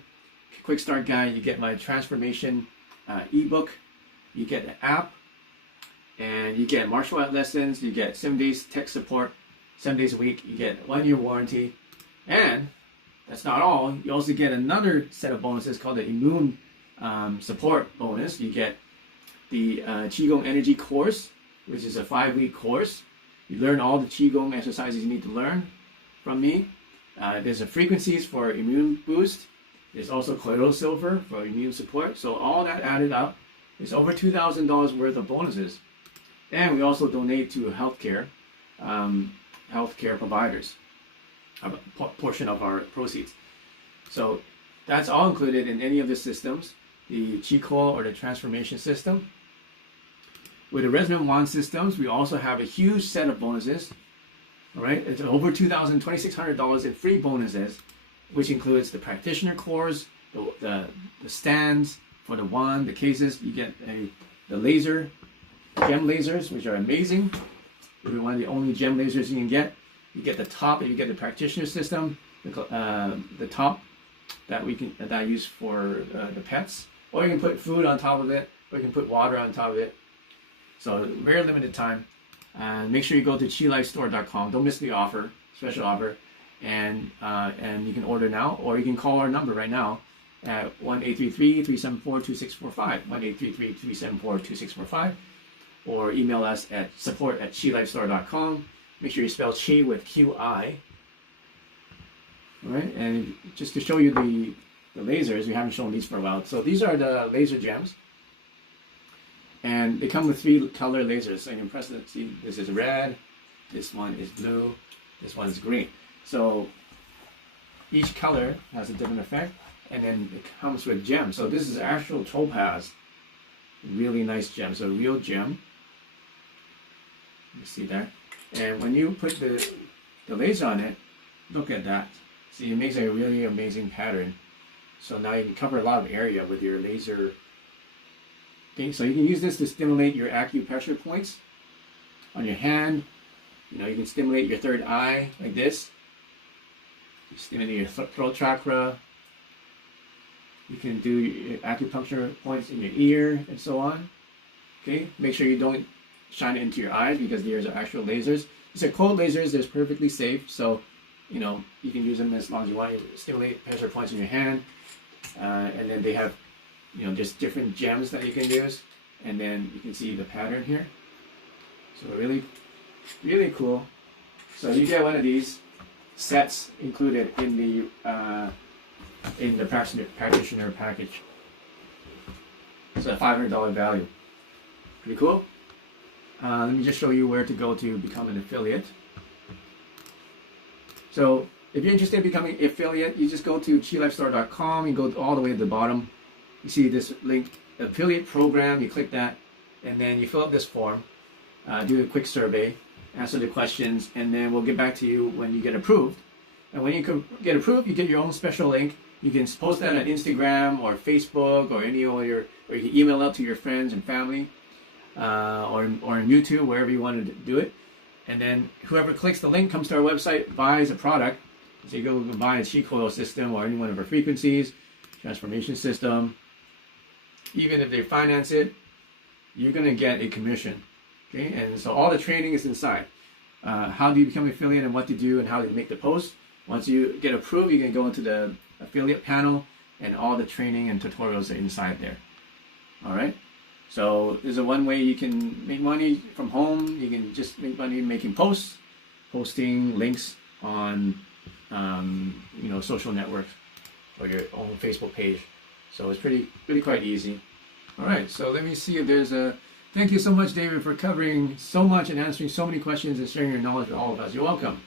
Quick start guide. You get my transformation ebook. You get the app. And you get martial art lessons. You get 7 days tech support, 7 days a week. You get 1 year warranty. And that's not all. You also get another set of bonuses called the immune support bonus. You get the Qigong energy course, which is a 5-week course. You learn all the Qigong exercises you need to learn from me. There's a frequencies for immune boost. There's also colloidal silver for immune support. So all that added up is over $2,000 worth of bonuses. And we also donate to healthcare providers, a portion of our proceeds. So that's all included in any of the systems, the Qi Coil or the transformation system. With the Resonant Wand systems, we also have a huge set of bonuses. All right, it's over $2,600 in free bonuses, which includes the practitioner cores, the stands for the wand, the cases. You get the laser, gem lasers, which are amazing. They're one of the only gem lasers you can get. You get the top, if you get the practitioner system, the top that I use for the pets, or you can put food on top of it, or you can put water on top of it. So very limited time. Make sure you go to chilifestore.com. Don't miss the offer, special offer, and you can order now, or you can call our number right now at 1-833-374-2645, 1-833-374-2645, or email us at support@chilifestore.com. Make sure you spell Chi with Q-I. All right, and just to show you the lasers, we haven't shown these for a while. So these are the laser gems. And they come with 3 color lasers. So you can press it. See, this is red, this one is blue, this one is green. So each color has a different effect, and then it comes with gems. So this is actual topaz, really nice gem. So real gem. You see that? And when you put the laser on it, look at that. See, it makes a really amazing pattern. So now you can cover a lot of area with your laser. Okay, so you can use this to stimulate your acupressure points on your hand. You know, you can stimulate your third eye like this. You stimulate your throat chakra. You can do your acupuncture points in your ear and so on. Okay, make sure you don't shine it into your eyes because there's actual lasers. These are cold lasers. They're perfectly safe. So, you know, you can use them as long as you want. You stimulate pressure points in your hand, and then they have, you know, just different gems that you can use, and then you can see the pattern here. So really, really cool. So you get one of these sets included in the practitioner package. It's a $500 value. Pretty cool. Let me just show you where to go to become an affiliate. So if you're interested in becoming an affiliate, you just go to chilifestore.com. You go all the way to the bottom. You see this link, affiliate program. You click that, and then you fill out this form. Do a quick survey, answer the questions, and then we'll get back to you when you get approved. And when you get approved, you get your own special link. You can post that on Instagram or Facebook or or you can email out to your friends and family, or on YouTube, wherever you want to do it. And then whoever clicks the link comes to our website, buys a product. So you go buy a Qi Coil system or any one of our frequencies, transformation system. Even if they finance it, you're going to get a commission. Okay, and so all the training is inside. How do you become an affiliate and what to do and how to make the post. Once you get approved, you can go into the affiliate panel, and all the training and tutorials are inside there. All right. So there's a one way you can make money from home. You can just make money making posts, posting links on social networks or your own Facebook page. So it's really quite easy. All right, so let me see if there's a. Thank you so much, David, for covering so much and answering so many questions and sharing your knowledge with all of us. You're welcome.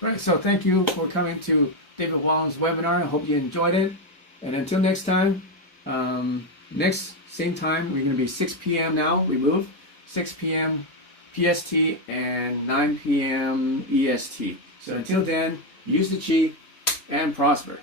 All right, so thank you for coming to David Wong's webinar. I hope you enjoyed it. And until next time, next same time, we're going to be 6 p.m. now. We moved 6 p.m. PST and 9 p.m. EST. So until then, use the chi and prosper.